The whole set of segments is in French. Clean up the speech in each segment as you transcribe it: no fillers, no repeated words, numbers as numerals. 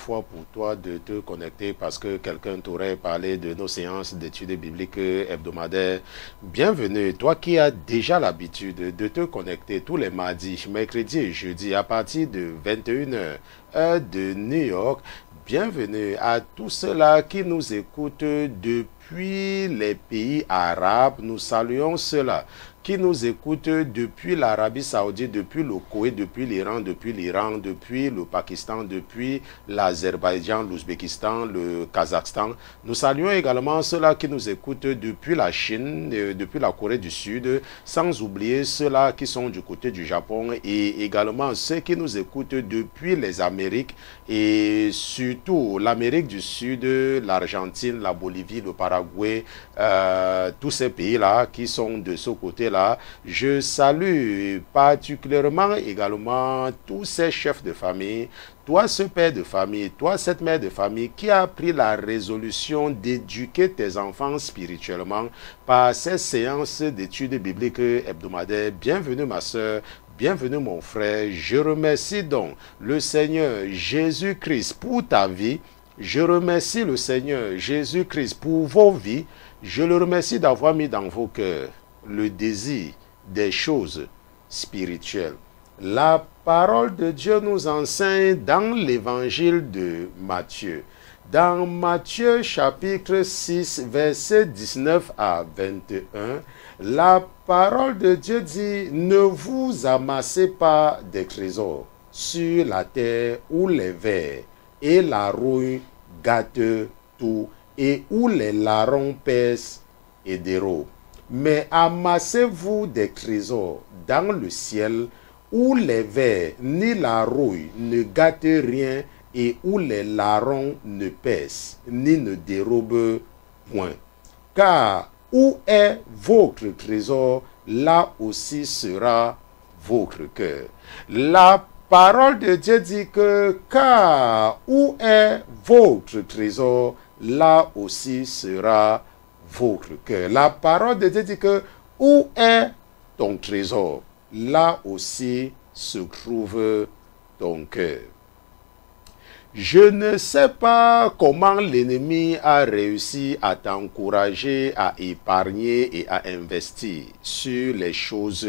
fois pour toi de te connecter parce que quelqu'un t'aurait parlé de nos séances d'études bibliques hebdomadaires. Bienvenue, toi qui as déjà l'habitude de te connecter tous les mardis, mercredis et jeudis à partir de 21 h, heure de New York. Bienvenue à tous ceux-là qui nous écoutent depuis les pays arabes. Nous saluons ceux-là qui nous écoutent depuis l'Arabie Saoudite, depuis le Koweït, depuis l'Iran, depuis le Pakistan, depuis l'Azerbaïdjan, l'Ouzbékistan, le Kazakhstan. Nous saluons également ceux-là qui nous écoutent depuis la Chine, depuis la Corée du Sud, sans oublier ceux-là qui sont du côté du Japon et également ceux qui nous écoutent depuis les Amériques et surtout l'Amérique du Sud, l'Argentine, la Bolivie, le Paraguay, tous ces pays-là qui sont de ce côté-là. Je salue particulièrement également tous ces chefs de famille, toi ce père de famille, toi cette mère de famille qui a pris la résolution d'éduquer tes enfants spirituellement par ces séances d'études bibliques hebdomadaires. Bienvenue ma soeur. Bienvenue mon frère, je remercie donc le Seigneur Jésus-Christ pour ta vie, je remercie le Seigneur Jésus-Christ pour vos vies, je le remercie d'avoir mis dans vos cœurs le désir des choses spirituelles. La parole de Dieu nous enseigne dans l'évangile de Matthieu. Dans Matthieu chapitre 6, versets 19 à 21, la parole de Dieu dit « Ne vous amassez pas des trésors sur la terre où les vers et la rouille gâtent tout et où les larrons percent et dérobent. Mais amassez-vous des trésors dans le ciel où les vers ni la rouille ne gâtent rien et où les larrons ne percent ni ne dérobent point. Car où est votre trésor, là aussi sera votre cœur. » La parole de Dieu dit que car où est votre trésor, là aussi sera votre cœur. La parole de Dieu dit que où est ton trésor, là aussi se trouve ton cœur. Je ne sais pas comment l'ennemi a réussi à t'encourager à épargner et à investir sur les choses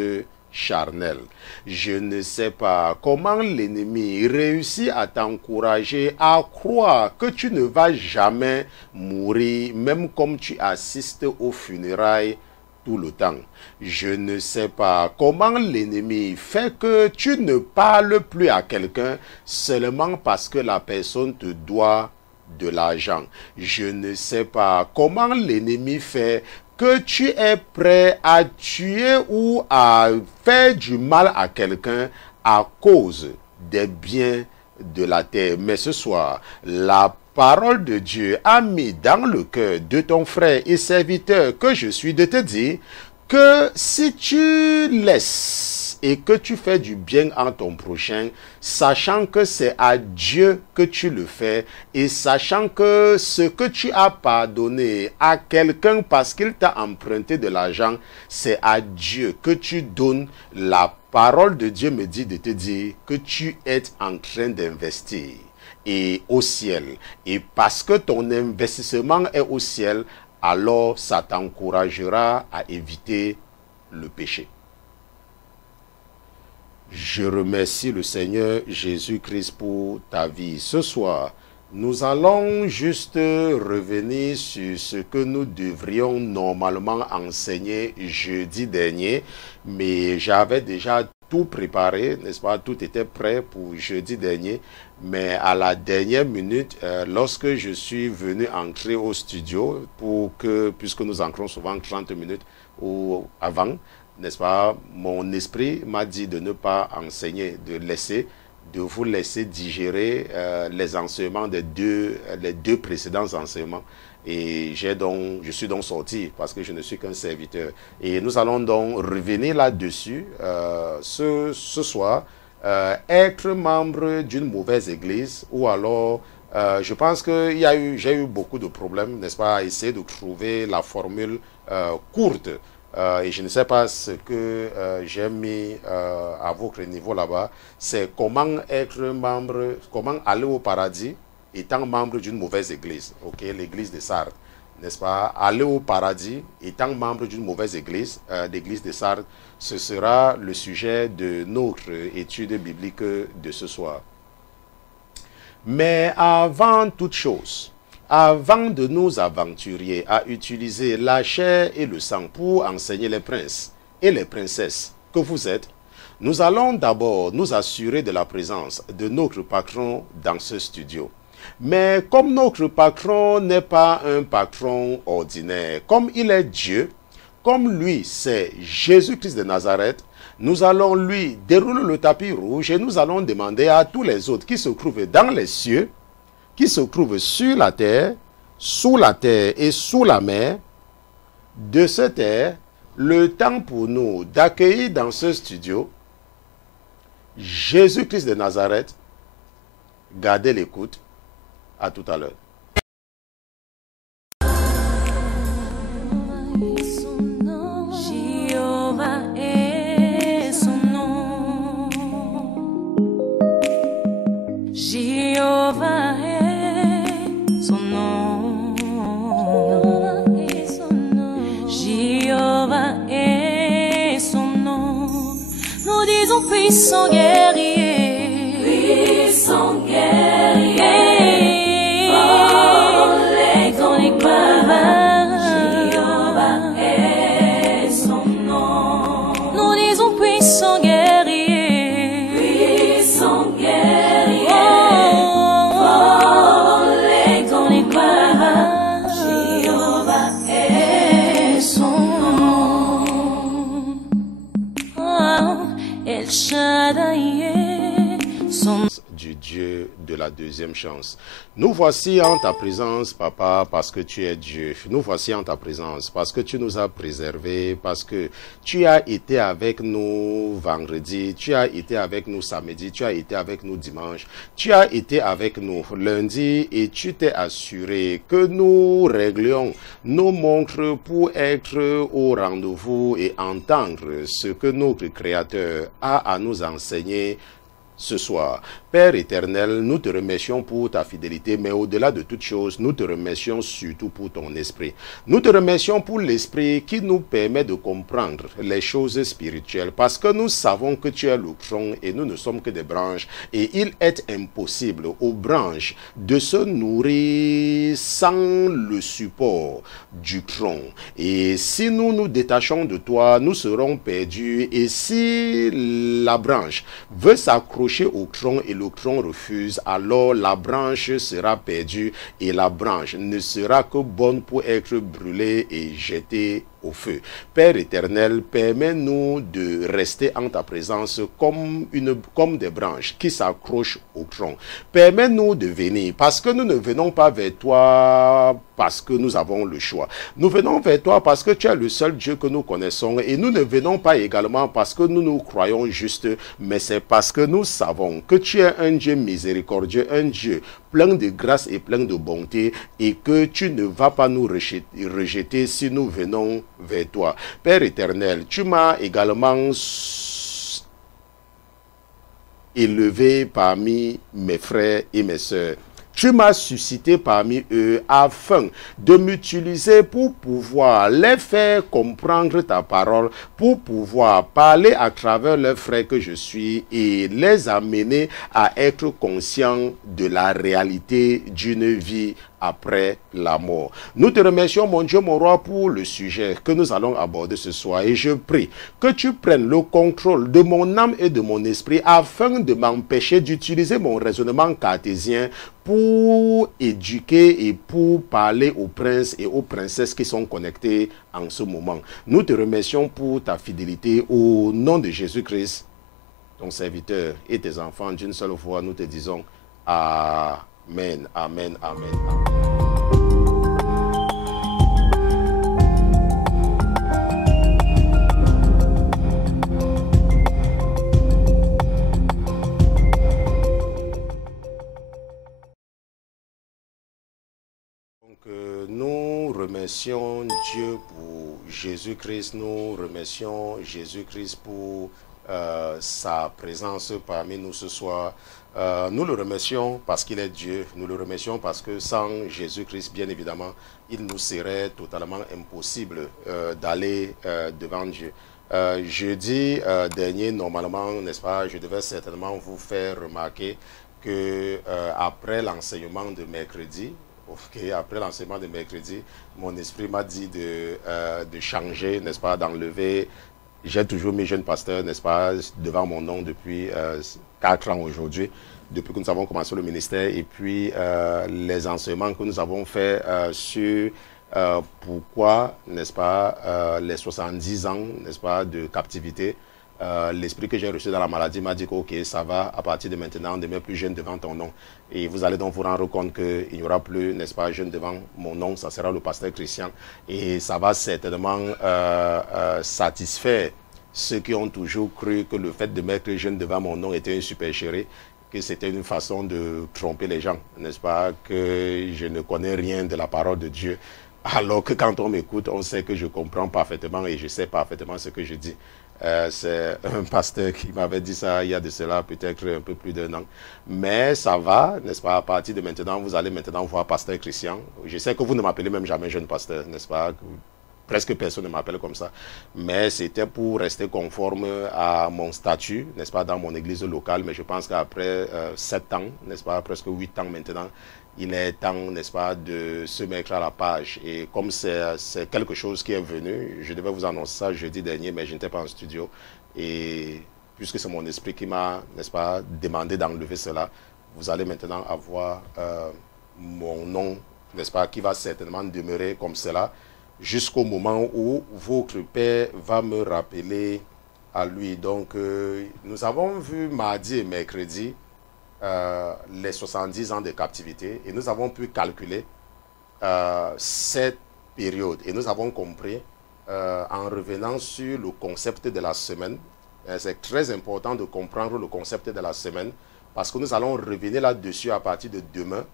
charnelles. Je ne sais pas comment l'ennemi réussit à t'encourager à croire que tu ne vas jamais mourir, même comme tu assistes aux funérailles tout le temps. Je ne sais pas comment l'ennemi fait que tu ne parles plus à quelqu'un seulement parce que la personne te doit de l'argent. Je ne sais pas comment l'ennemi fait que tu es prêt à tuer ou à faire du mal à quelqu'un à cause des biens de la terre. Mais ce soir, la parole de Dieu a mis dans le cœur de ton frère et serviteur que je suis de te dire que si tu laisses et que tu fais du bien en ton prochain, sachant que c'est à Dieu que tu le fais et sachant que ce que tu as pardonné à quelqu'un parce qu'il t'a emprunté de l'argent, c'est à Dieu que tu donnes, la parole de Dieu me dit de te dire que tu es en train d'investir et au ciel. Et parce que ton investissement est au ciel, alors ça t'encouragera à éviter le péché. Je remercie le Seigneur Jésus-Christ pour ta vie. Ce soir, nous allons juste revenir sur ce que nous devrions normalement enseigner jeudi dernier, mais j'avais déjà tout préparé, n'est-ce pas? Tout était prêt pour jeudi dernier, mais à la dernière minute, lorsque je suis venu entrer au studio, puisque nous entrons souvent 30 minutes ou avant, n'est-ce pas, mon esprit m'a dit de ne pas enseigner, de vous laisser digérer les enseignements les deux précédents enseignements. Et je suis donc sorti parce que je ne suis qu'un serviteur. Et nous allons donc revenir là-dessus ce soir. Être membre d'une mauvaise église ou alors je pense que j'ai eu beaucoup de problèmes, n'est-ce pas, à essayer de trouver la formule courte. Et je ne sais pas ce que j'ai mis à votre niveau là-bas. C'est comment être membre, comment aller au paradis étant membre d'une mauvaise église, ok, l'église de Sardes, n'est-ce pas? Aller au paradis, étant membre d'une mauvaise église, l'église de Sardes, ce sera le sujet de notre étude biblique de ce soir. Mais avant toute chose, avant de nous aventurer à utiliser la chair et le sang pour enseigner les princes et les princesses que vous êtes, nous allons d'abord nous assurer de la présence de notre patron dans ce studio. Mais comme notre patron n'est pas un patron ordinaire, comme il est Dieu, comme lui c'est Jésus-Christ de Nazareth, nous allons lui dérouler le tapis rouge et nous allons demander à tous les autres qui se trouvent dans les cieux, qui se trouvent sur la terre et sous la mer, de se taire le temps pour nous d'accueillir dans ce studio Jésus-Christ de Nazareth. Gardez l'écoute. À tout à l'heure. Puissant guerrier, puissant guerrier, dans les combats, Jéhovah est son nom. Nous disons puissant guerrier, puissant guerrier, dans les combats, Jéhovah est son nom. El Shaddai, du Dieu de la deuxième chance. Nous voici en ta présence, Papa, parce que tu es Dieu. Nous voici en ta présence, parce que tu nous as préservés, parce que tu as été avec nous vendredi, tu as été avec nous samedi, tu as été avec nous dimanche, tu as été avec nous lundi et tu t'es assuré que nous réglions nos montres pour être au rendez-vous et entendre ce que notre Créateur a à nous enseigner ce soir. Père éternel, nous te remercions pour ta fidélité, mais au-delà de toute chose, nous te remercions surtout pour ton esprit. Nous te remercions pour l'esprit qui nous permet de comprendre les choses spirituelles, parce que nous savons que tu es le tronc et nous ne sommes que des branches, et il est impossible aux branches de se nourrir sans le support du tronc. Et si nous nous détachons de toi, nous serons perdus, et si la branche veut s'accrocher au tronc et le tronc refuse, alors la branche sera perdue et la branche ne sera que bonne pour être brûlée et jetée au feu. Père éternel, permets-nous de rester en ta présence comme des branches qui s'accrochent au tronc. Permets-nous de venir parce que nous ne venons pas vers toi parce que nous avons le choix. Nous venons vers toi parce que tu es le seul Dieu que nous connaissons et nous ne venons pas également parce que nous nous croyons justes, mais c'est parce que nous savons que tu es un Dieu miséricordieux, un Dieu plein de grâce et plein de bonté et que tu ne vas pas nous rejeter si nous venons vers toi. Père éternel, tu m'as également élevé parmi mes frères et mes sœurs. Tu m'as suscité parmi eux afin de m'utiliser pour pouvoir les faire comprendre ta parole, pour pouvoir parler à travers leurs frères que je suis et les amener à être conscients de la réalité d'une vie après la mort. Nous te remercions, mon Dieu, mon roi, pour le sujet que nous allons aborder ce soir. Et je prie que tu prennes le contrôle de mon âme et de mon esprit afin de m'empêcher d'utiliser mon raisonnement cartésien pour éduquer et pour parler aux princes et aux princesses qui sont connectés en ce moment. Nous te remercions pour ta fidélité au nom de Jésus-Christ, ton serviteur et tes enfants. D'une seule voix, nous te disons Amen, amen, amen, amen. Nous remercions Dieu pour Jésus-Christ, nous remercions Jésus-Christ pour sa présence parmi nous ce soir. Nous le remercions parce qu'il est Dieu, nous le remercions parce que sans Jésus-Christ, bien évidemment, il nous serait totalement impossible d'aller devant Dieu. Jeudi dernier, normalement, n'est-ce pas, je devais certainement vous faire remarquer que après l'enseignement de mercredi, après l'enseignement de mercredi, mon esprit m'a dit de changer, n'est-ce pas, d'enlever. J'ai toujours mis jeune pasteur, n'est-ce pas, devant mon nom depuis 4 ans aujourd'hui, depuis que nous avons commencé le ministère. Et puis, les enseignements que nous avons faits sur pourquoi, n'est-ce pas, les 70 ans, n'est-ce pas, de captivité, l'esprit que j'ai reçu dans la maladie m'a dit que, ok, ça va, à partir de maintenant, ne mets plus jeune devant ton nom. Et vous allez donc vous rendre compte qu'il n'y aura plus, n'est-ce pas, jeune devant mon nom, ça sera le pasteur Christian. Et ça va certainement satisfaire ceux qui ont toujours cru que le fait de mettre jeune devant mon nom était un supercherie, que c'était une façon de tromper les gens, n'est-ce pas, que je ne connais rien de la parole de Dieu. Alors que quand on m'écoute, on sait que je comprends parfaitement et je sais parfaitement ce que je dis. C'est un pasteur qui m'avait dit ça il y a de cela peut-être un peu plus d'1 an. Mais ça va, n'est-ce pas? À partir de maintenant, vous allez maintenant voir pasteur Christian. Je sais que vous ne m'appelez même jamais jeune pasteur, n'est-ce pas? Presque personne ne m'appelle comme ça. Mais c'était pour rester conforme à mon statut, n'est-ce pas, dans mon église locale. Mais je pense qu'après 7 ans, n'est-ce pas, presque 8 ans maintenant, il est temps, n'est-ce pas, de se mettre à la page. Et comme c'est quelque chose qui est venu, je devais vous annoncer ça jeudi dernier, mais je n'étais pas en studio. Et puisque c'est mon esprit qui m'a, n'est-ce pas, demandé d'enlever cela, vous allez maintenant avoir mon nom, n'est-ce pas, qui va certainement demeurer comme cela, jusqu'au moment où votre Père va me rappeler à lui. Donc, nous avons vu mardi et mercredi les 70 ans de captivité et nous avons pu calculer cette période et nous avons compris en revenant sur le concept de la semaine. C'est très important de comprendre le concept de la semaine parce que nous allons revenir là-dessus à partir de demain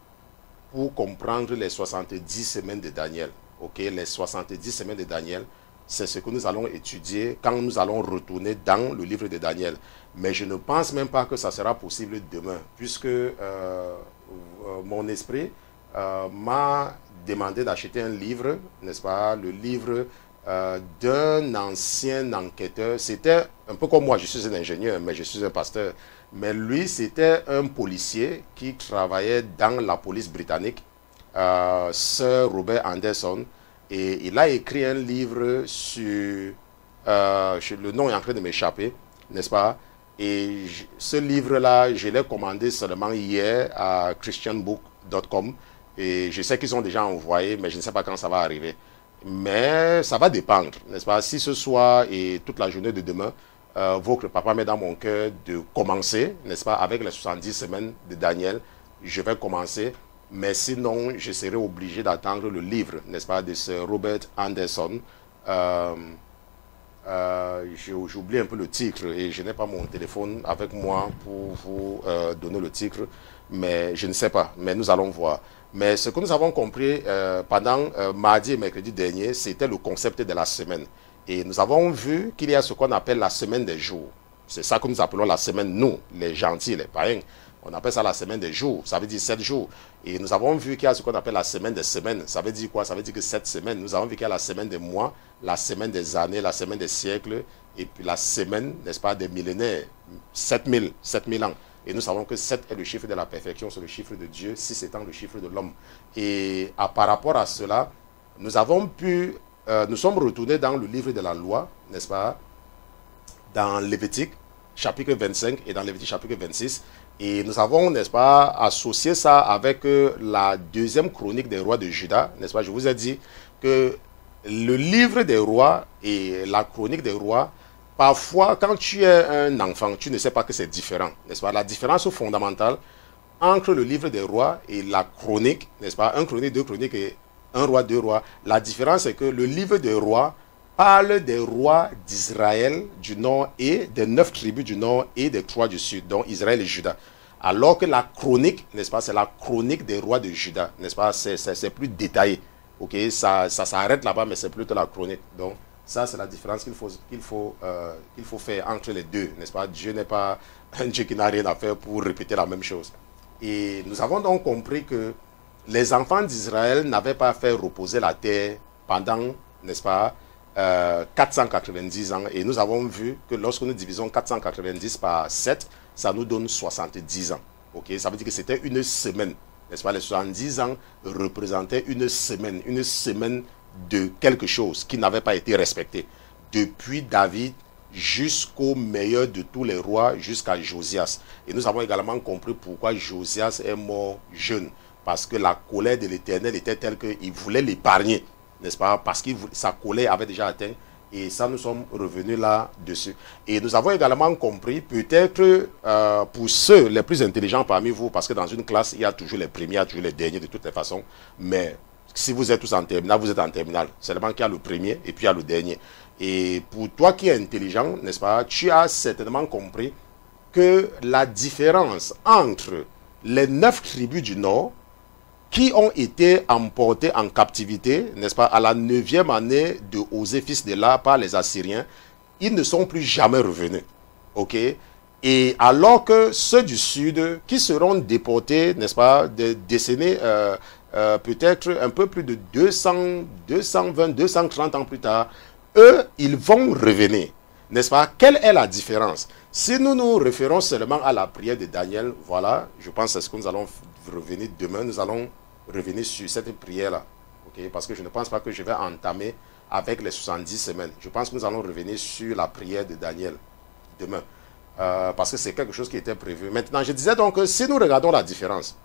pour comprendre les 70 semaines de Daniel. Ok, les 70 semaines de Daniel, c'est ce que nous allons étudier quand nous allons retourner dans le livre de Daniel. Mais je ne pense même pas que ça sera possible demain, puisque mon esprit m'a demandé d'acheter un livre, n'est-ce pas, le livre d'un ancien enquêteur. C'était un peu comme moi, je suis un ingénieur, mais je suis un pasteur. Mais lui, c'était un policier qui travaillait dans la police britannique. Sir Robert Anderson, et il a écrit un livre sur, le nom est en train de m'échapper, n'est-ce pas? Et ce livre-là, je l'ai commandé seulement hier à christianbook.com et je sais qu'ils ont déjà envoyé, mais je ne sais pas quand ça va arriver. Mais ça va dépendre, n'est-ce pas? Si ce soir et toute la journée de demain, votre papa met dans mon cœur de commencer, n'est-ce pas, avec les 70 semaines de Daniel, je vais commencer. Mais sinon, je serai obligé d'attendre le livre, n'est-ce pas, de Sir Robert Anderson. J'oublie un peu le titre et je n'ai pas mon téléphone avec moi pour vous donner le titre, mais je ne sais pas, mais nous allons voir. Mais ce que nous avons compris pendant mardi et mercredi dernier, c'était le concept de la semaine. Et nous avons vu qu'il y a ce qu'on appelle la semaine des jours. C'est ça que nous appelons la semaine, nous, les gentils, les païens. On appelle ça la semaine des jours, ça veut dire 7 jours. Et nous avons vu qu'il y a ce qu'on appelle la semaine des semaines. Ça veut dire quoi? Ça veut dire que 7 semaines. Nous avons vu qu'il y a la semaine des mois, la semaine des années, la semaine des siècles, et puis la semaine, n'est-ce pas, des millénaires, 7000 ans. Et nous savons que 7 est le chiffre de la perfection, c'est le chiffre de Dieu, 6 étant le chiffre de l'homme. Et par rapport à cela, nous avons pu, nous sommes retournés dans le livre de la loi, n'est-ce pas, dans Lévitique, chapitre 25, et dans Lévitique, chapitre 26, et nous avons, n'est-ce pas, associé ça avec la deuxième chronique des rois de Juda, n'est-ce pas? Je vous ai dit que le livre des rois et la chronique des rois, parfois, quand tu es un enfant, tu ne sais pas que c'est différent, n'est-ce pas? La différence fondamentale entre le livre des rois et la chronique, n'est-ce pas? Un chronique, deux chroniques et un roi, deux rois. La différence, c'est que le livre des rois parle des rois d'Israël du nord et des 9 tribus du nord et des 3 du sud, dont Israël et Juda. Alors que la chronique, n'est-ce pas, c'est la chronique des rois de Juda, n'est-ce pas, c'est plus détaillé. Ok, ça s'arrête là-bas, mais c'est plutôt la chronique. Donc, Ça, c'est la différence qu'il faut faire entre les deux, n'est-ce pas? Dieu n'est pas un Dieu qui n'a rien à faire pour répéter la même chose. Et nous avons donc compris que les enfants d'Israël n'avaient pas fait reposer la terre pendant, n'est-ce pas, 490 ans. Et nous avons vu que lorsque nous divisons 490 par 7, ça nous donne 70 ans. Okay? Ça veut dire que c'était une semaine. N'est-ce pas? Les 70 ans représentaient une semaine de quelque chose qui n'avait pas été respecté. Depuis David jusqu'au meilleur de tous les rois, jusqu'à Josias. Et nous avons également compris pourquoi Josias est mort jeune. Parce que la colère de l'Éternel était telle qu'il voulait l'épargner. N'est-ce pas? Parce que sa colère avait déjà atteint. Et ça, nous sommes revenus là-dessus. Et nous avons également compris, peut-être pour ceux les plus intelligents parmi vous, parce que dans une classe, il y a toujours les premiers, il y a toujours les derniers de toutes les façons. Mais si vous êtes tous en terminale, vous êtes en terminale. Seulement qu'il y a le premier et puis il y a le dernier. Et pour toi qui es intelligent, n'est-ce pas, tu as certainement compris que la différence entre les 9 tribus du Nord qui ont été emportés en captivité, n'est-ce pas, à la 9e année de Osée, fils d'Éla, par les Assyriens, ils ne sont plus jamais revenus. Ok? Et alors que ceux du Sud, qui seront déportés, n'est-ce pas, des décennies, peut-être un peu plus de 200, 220, 230 ans plus tard, eux, ils vont revenir. N'est-ce pas? Quelle est la différence? Si nous nous référons seulement à la prière de Daniel, voilà, je pense que c'est ce que nous allons revenir demain. Nous allons revenir sur cette prière-là. Okay? Parce que je ne pense pas que je vais entamer avec les 70 semaines. Je pense que nous allons revenir sur la prière de Daniel demain. Parce que c'est quelque chose qui était prévu. Maintenant, je disais donc que si nous regardons la différence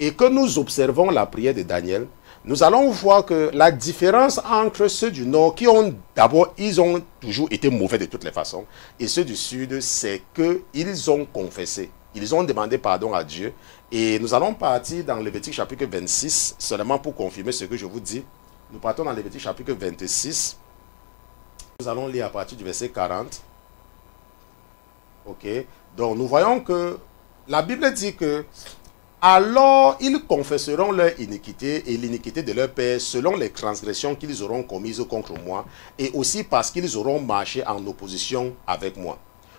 et que nous observons la prière de Daniel, nous allons voir que la différence entre ceux du Nord qui ont d'abord, ils ont toujours été mauvais de toutes les façons, et ceux du Sud, c'est qu'ils ont confessé. Ils ont demandé pardon à Dieu. Et nous allons partir dans Lévitique chapitre 26, seulement pour confirmer ce que je vous dis. Nous partons dans Lévitique chapitre 26. Nous allons lire à partir du verset 40. Ok. Donc nous voyons que la Bible dit que alors ils confesseront leur iniquité et l'iniquité de leur père selon les transgressions qu'ils auront commises contre moi, et aussi parce qu'ils auront marché en opposition avec moi.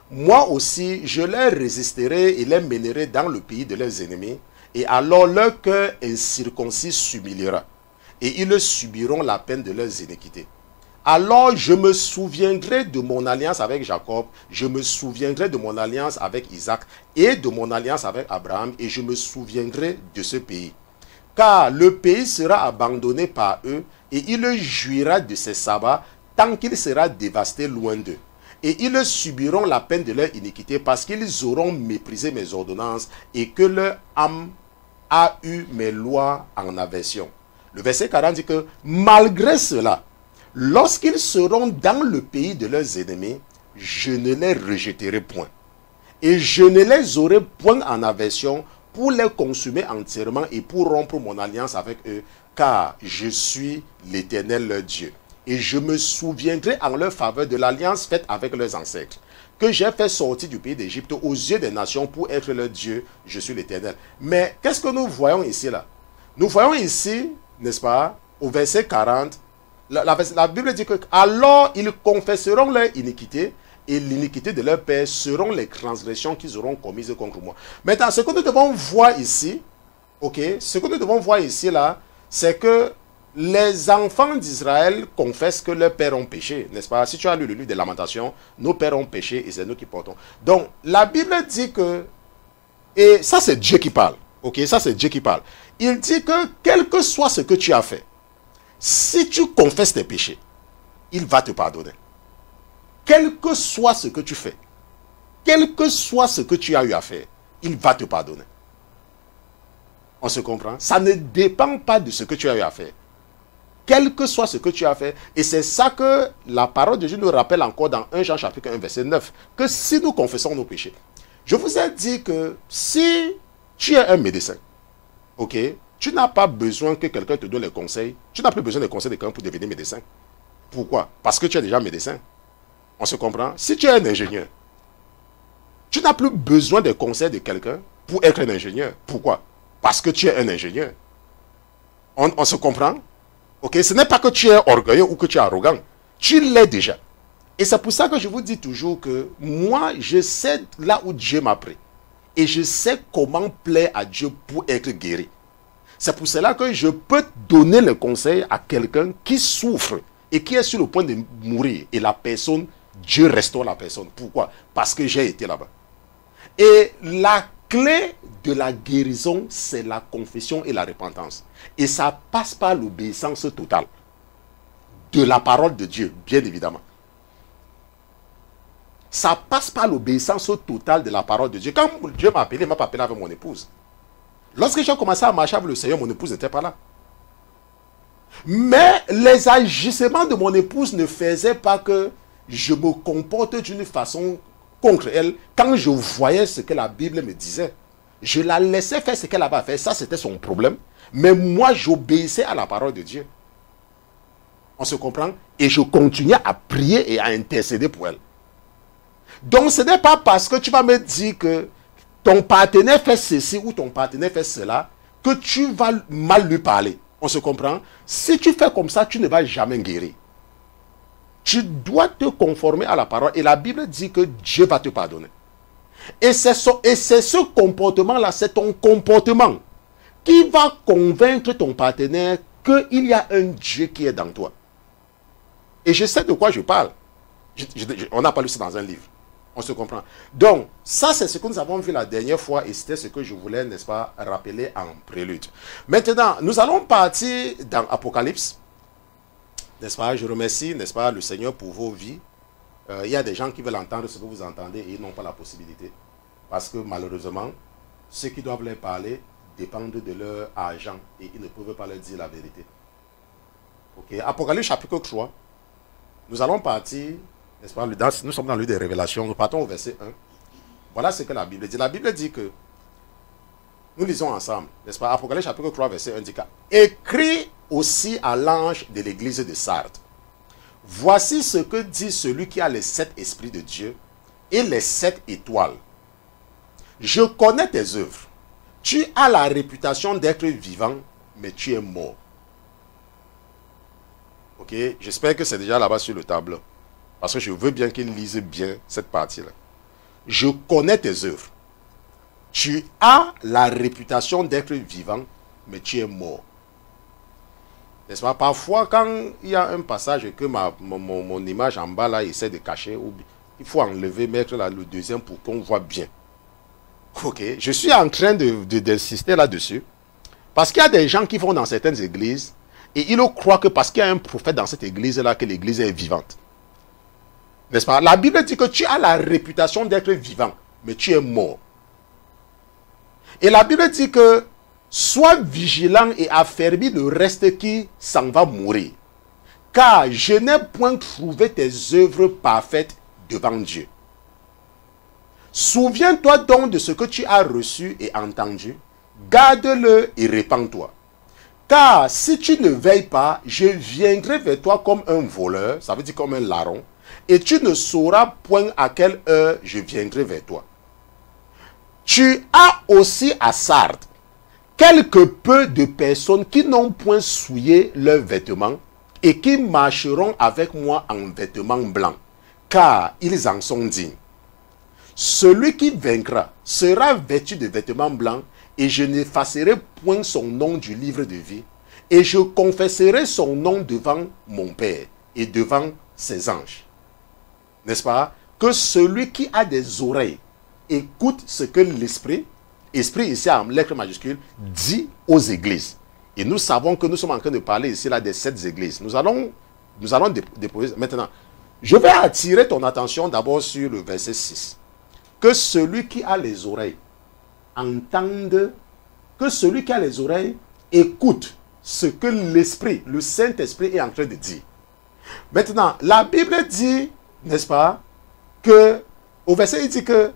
Moi aussi, je leur résisterai et les mènerai dans le pays de leurs ennemis, et alors leur cœur incirconcis s'humiliera, et ils subiront la peine de leurs iniquités. Alors je me souviendrai de mon alliance avec Jacob, je me souviendrai de mon alliance avec Isaac et de mon alliance avec Abraham, et je me souviendrai de ce pays. Car le pays sera abandonné par eux, et il jouira de ses sabbats tant qu'il sera dévasté loin d'eux. Et ils subiront la peine de leur iniquité parce qu'ils auront méprisé mes ordonnances et que leur âme a eu mes lois en aversion. Le verset 40 dit que malgré cela, lorsqu'ils seront dans le pays de leurs ennemis, je ne les rejetterai point. Et je ne les aurai point en aversion pour les consumer entièrement et pour rompre mon alliance avec eux, car je suis l'Éternel leur Dieu. Et je me souviendrai en leur faveur de l'alliance faite avec leurs ancêtres, que j'ai fait sortir du pays d'Égypte aux yeux des nations pour être leur Dieu, je suis l'Éternel. Mais qu'est-ce que nous voyons ici là? Nous voyons ici, n'est-ce pas, au verset 40, la Bible dit que alors ils confesseront leur iniquité et l'iniquité de leur père seront les transgressions qu'ils auront commises contre moi. Maintenant, ce que nous devons voir ici, ok, ce que nous devons voir ici là, c'est que les enfants d'Israël confessent que leurs pères ont péché, n'est-ce pas? Si tu as lu le livre des Lamentations, nos pères ont péché et c'est nous qui portons. Donc, la Bible dit que, et ça c'est Dieu qui parle, ok, ça c'est Dieu qui parle. Il dit que quel que soit ce que tu as fait, si tu confesses tes péchés, il va te pardonner. Quel que soit ce que tu fais, quel que soit ce que tu as eu à faire, il va te pardonner. On se comprend? Ça ne dépend pas de ce que tu as eu à faire. Quel que soit ce que tu as fait. Et c'est ça que la parole de Dieu nous rappelle encore dans 1 Jean chapitre 1 verset 9. Que si nous confessons nos péchés. Je vous ai dit que si tu es un médecin, ok, tu n'as pas besoin que quelqu'un te donne les conseils. Tu n'as plus besoin des conseils de quelqu'un pour devenir médecin. Pourquoi? Parce que tu es déjà médecin. On se comprend? Si tu es un ingénieur, tu n'as plus besoin des conseils de quelqu'un pour être un ingénieur. Pourquoi? Parce que tu es un ingénieur. On se comprend? Ok, ce n'est pas que tu es orgueilleux ou que tu es arrogant. Tu l'es déjà. Et c'est pour ça que je vous dis toujours que moi, je sais là où Dieu m'a pris. Et je sais comment plaire à Dieu pour être guéri. C'est pour cela que je peux donner le conseil à quelqu'un qui souffre et qui est sur le point de mourir. Et la personne, Dieu restaure la personne. Pourquoi? Parce que j'ai été là-bas. Et la clé de la guérison, c'est la confession et la repentance. Et ça passe par l'obéissance totale de la parole de Dieu, bien évidemment. Ça passe par l'obéissance totale de la parole de Dieu. Quand Dieu m'a appelé, il m'a pas appelé avec mon épouse. Lorsque j'ai commencé à marcher avec le Seigneur, mon épouse n'était pas là. Mais les agissements de mon épouse ne faisaient pas que je me comporte d'une façon contre elle. Quand je voyais ce que la Bible me disait, je la laissais faire ce qu'elle avait à faire. Ça, c'était son problème. Mais moi, j'obéissais à la parole de Dieu. On se comprend? Et je continuais à prier et à intercéder pour elle. Donc, ce n'est pas parce que tu vas me dire que ton partenaire fait ceci ou ton partenaire fait cela que tu vas mal lui parler. On se comprend? Si tu fais comme ça, tu ne vas jamais guérir. Tu dois te conformer à la parole. Et la Bible dit que Dieu va te pardonner. Et c'est ce comportement-là, c'est ton comportement qui va convaincre ton partenaire qu'il y a un Dieu qui est dans toi. Et je sais de quoi je parle. On n'a pas lu ça dans un livre. On se comprend. Donc, ça, c'est ce que nous avons vu la dernière fois et c'était ce que je voulais, n'est-ce pas, rappeler en prélude. Maintenant, nous allons partir dans Apocalypse. N'est-ce pas? Je remercie, n'est-ce pas, le Seigneur pour vos vies. Il y a des gens qui veulent entendre ce que vous entendez et ils n'ont pas la possibilité. Parce que malheureusement, ceux qui doivent leur parler dépendent de leur argent et ils ne peuvent pas leur dire la vérité. Ok? Apocalypse chapitre 3. Nous allons partir, n'est-ce pas, nous sommes dans le livre des Révélations, nous partons au verset 1. Voilà ce que la Bible dit. La Bible dit que, nous lisons ensemble, n'est-ce pas, Apocalypse chapitre 3, verset 1 dit « Écris aussi à l'ange de l'église de Sardes. Voici ce que dit celui qui a les 7 esprits de Dieu et les 7 étoiles. Je connais tes œuvres. Tu as la réputation d'être vivant, mais tu es mort. » Ok, j'espère que c'est déjà là-bas sur le tableau. Parce que je veux bien qu'il lise bien cette partie-là. Je connais tes œuvres. Tu as la réputation d'être vivant, mais tu es mort. N'est-ce pas? Parfois, quand il y a un passage que mon image en bas là essaie de cacher, il faut enlever, mettre là, le deuxième pour qu'on voit bien. Ok, je suis en train d'insister là-dessus. Parce qu'il y a des gens qui vont dans certaines églises et ils croient que parce qu'il y a un prophète dans cette église-là, que l'église est vivante. N'est-ce pas? La Bible dit que tu as la réputation d'être vivant, mais tu es mort. Et la Bible dit que sois vigilant et affermis le reste qui s'en va mourir. Car je n'ai point trouvé tes œuvres parfaites devant Dieu. Souviens-toi donc de ce que tu as reçu et entendu. Garde-le et répands-toi. Car si tu ne veilles pas, je viendrai vers toi comme un voleur, ça veut dire comme un larron, et tu ne sauras point à quelle heure je viendrai vers toi. Tu as aussi à Sardes quelque peu de personnes qui n'ont point souillé leurs vêtements et qui marcheront avec moi en vêtements blancs, car ils en sont dignes. Celui qui vaincra sera vêtu de vêtements blancs et je n'effacerai point son nom du livre de vie et je confesserai son nom devant mon Père et devant ses anges. N'est-ce pas? Que celui qui a des oreilles écoute ce que l'Esprit, Esprit ici en lettres majuscules, dit aux églises. Et nous savons que nous sommes en train de parler ici là des 7 églises. Nous allons déposer maintenant. Je vais attirer ton attention d'abord sur le verset 6. Que celui qui a les oreilles entende, que celui qui a les oreilles écoute ce que l'Esprit, le Saint-Esprit est en train de dire. Maintenant, la Bible dit, n'est-ce pas, que, au verset, il dit que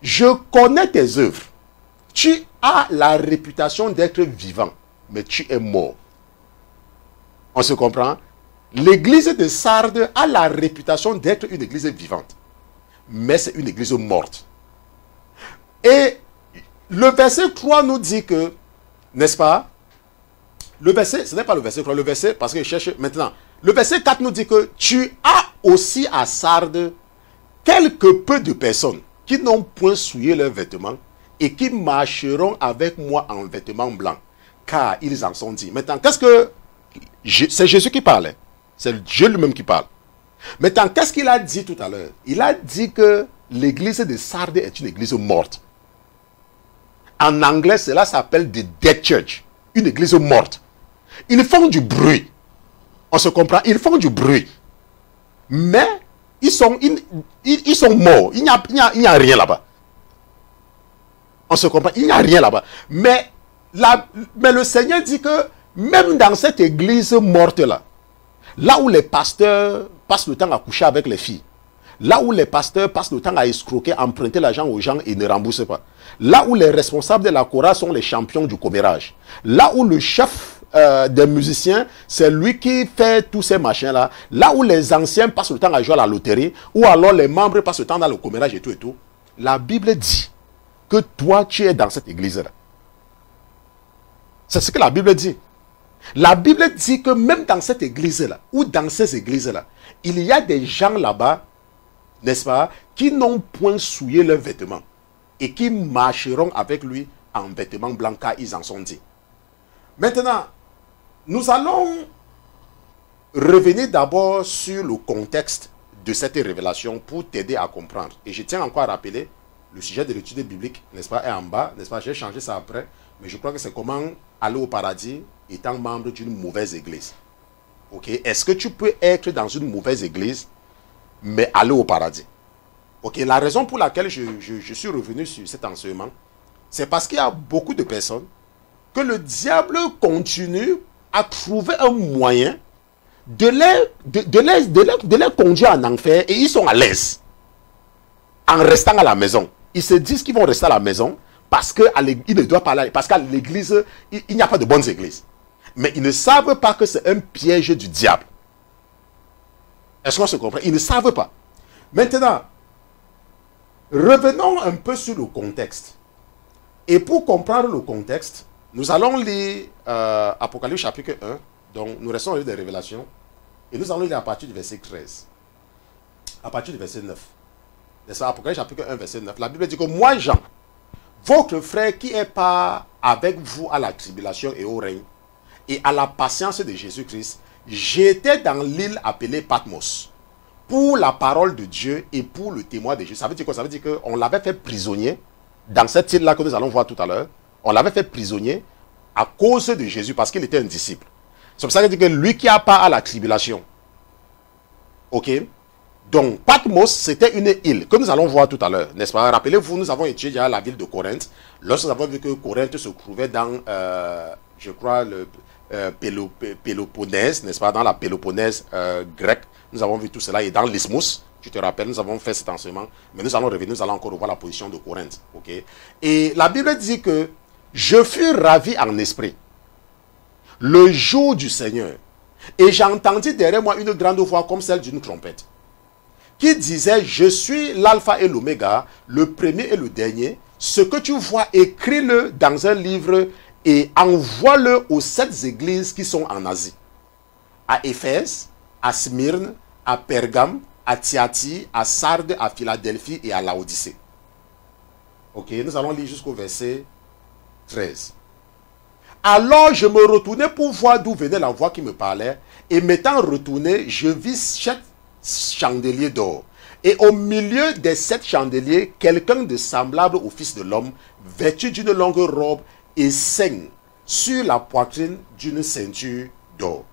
je connais tes œuvres. Tu as la réputation d'être vivant, mais tu es mort. On se comprend? L'église de Sardes a la réputation d'être une église vivante, mais c'est une église morte. Et le verset 3 nous dit que, n'est-ce pas, Le verset, ce n'est pas le verset 3, le verset, parce que je cherche maintenant. Le verset 4 nous dit que tu as aussi à Sardes quelque peu de personnes qui n'ont point souillé leurs vêtements et qui marcheront avec moi en vêtements blancs, car ils en sont dignes. Maintenant, qu'est-ce que... C'est Jésus qui parlait. C'est Dieu lui-même qui parle. Maintenant, qu'est-ce qu'il a dit tout à l'heure? Il a dit que l'église de Sardes est une église morte. En anglais, cela s'appelle the dead church. Une église morte. Ils font du bruit. On se comprend? Ils font du bruit. Mais ils sont morts. Il n'y a rien là-bas. On se comprend? Il n'y a rien là-bas. Mais le Seigneur dit que même dans cette église morte-là, là où les pasteurs passent le temps à coucher avec les filles, là où les pasteurs passent le temps à escroquer, à emprunter l'argent aux gens et ne remboursent pas, là où les responsables de la chorale sont les champions du commérage, là où le chef des musiciens, c'est lui qui fait tous ces machins-là, là où les anciens passent le temps à jouer à la loterie, ou alors les membres passent le temps dans le commérage et tout, la Bible dit que toi, tu es dans cette église-là. C'est ce que la Bible dit. La Bible dit que même dans cette église-là, ou dans ces églises-là, il y a des gens là-bas, n'est-ce pas, qui n'ont point souillé leurs vêtements et qui marcheront avec lui en vêtements blancs car ils en sont dignes. Maintenant, nous allons revenir d'abord sur le contexte de cette révélation pour t'aider à comprendre. Et je tiens encore à rappeler, le sujet de l'étude biblique, n'est-ce pas, est en bas, n'est-ce pas, j'ai changé ça après, mais je crois que c'est comment aller au paradis étant membre d'une mauvaise église. Ok? Est-ce que tu peux être dans une mauvaise église, mais aller au paradis? Ok? La raison pour laquelle je suis revenu sur cet enseignement, c'est parce qu'il y a beaucoup de personnes que le diable continue à trouver un moyen de les conduire en enfer et ils sont à l'aise en restant à la maison. Ils se disent qu'ils vont rester à la maison parce qu'ils ne doivent pas aller, parce qu'à l'église, il n'y a pas de bonnes églises. Mais ils ne savent pas que c'est un piège du diable. Est-ce qu'on se comprend? Ils ne savent pas. Maintenant, revenons un peu sur le contexte. Et pour comprendre le contexte, nous allons lire Apocalypse chapitre 1. Donc, nous restons au livre des Révélations. Et nous allons lire à partir du verset 13. À partir du verset 9. C'est Apocalypse chapitre 1, verset 9. La Bible dit que moi, Jean, votre frère qui est pas avec vous à la tribulation et au règne, et à la patience de Jésus-Christ, j'étais dans l'île appelée Patmos pour la parole de Dieu et pour le témoin de Jésus. Ça veut dire quoi? Ça veut dire qu'on l'avait fait prisonnier dans cette île-là que nous allons voir tout à l'heure. On l'avait fait prisonnier à cause de Jésus parce qu'il était un disciple. C'est pour ça qu'il dit que lui qui a pas à la tribulation. Ok? Donc, Patmos, c'était une île que nous allons voir tout à l'heure, n'est-ce pas? Rappelez-vous, nous avons étudié la ville de Corinthe. Lorsque nous avons vu que Corinthe se trouvait dans, je crois, le Péloponnèse, n'est-ce pas? Dans la Péloponnèse grecque. Nous avons vu tout cela. Et dans l'Isthmus, tu te rappelles, nous avons fait cet enseignement. Mais nous allons revenir, nous allons encore revoir la position de Corinthe. Ok? Et la Bible dit que je fus ravi en esprit le jour du Seigneur. Et j'entendis derrière moi une grande voix comme celle d'une trompette, qui disait, je suis l'alpha et l'oméga, le premier et le dernier. Ce que tu vois, écris-le dans un livre et envoie-le aux 7 églises qui sont en Asie. À Éphèse, à Smyrne, à Pergame, à Thyatire, à Sardes, à Philadelphie et à Laodicée. Ok, nous allons lire jusqu'au verset 13. Alors je me retournai pour voir d'où venait la voix qui me parlait, et m'étant retourné, je vis 7 chandeliers d'or. Et au milieu des 7 chandeliers, quelqu'un de semblable au Fils de l'homme, vêtu d'une longue robe et ceigne sur la poitrine d'une ceinture d'or.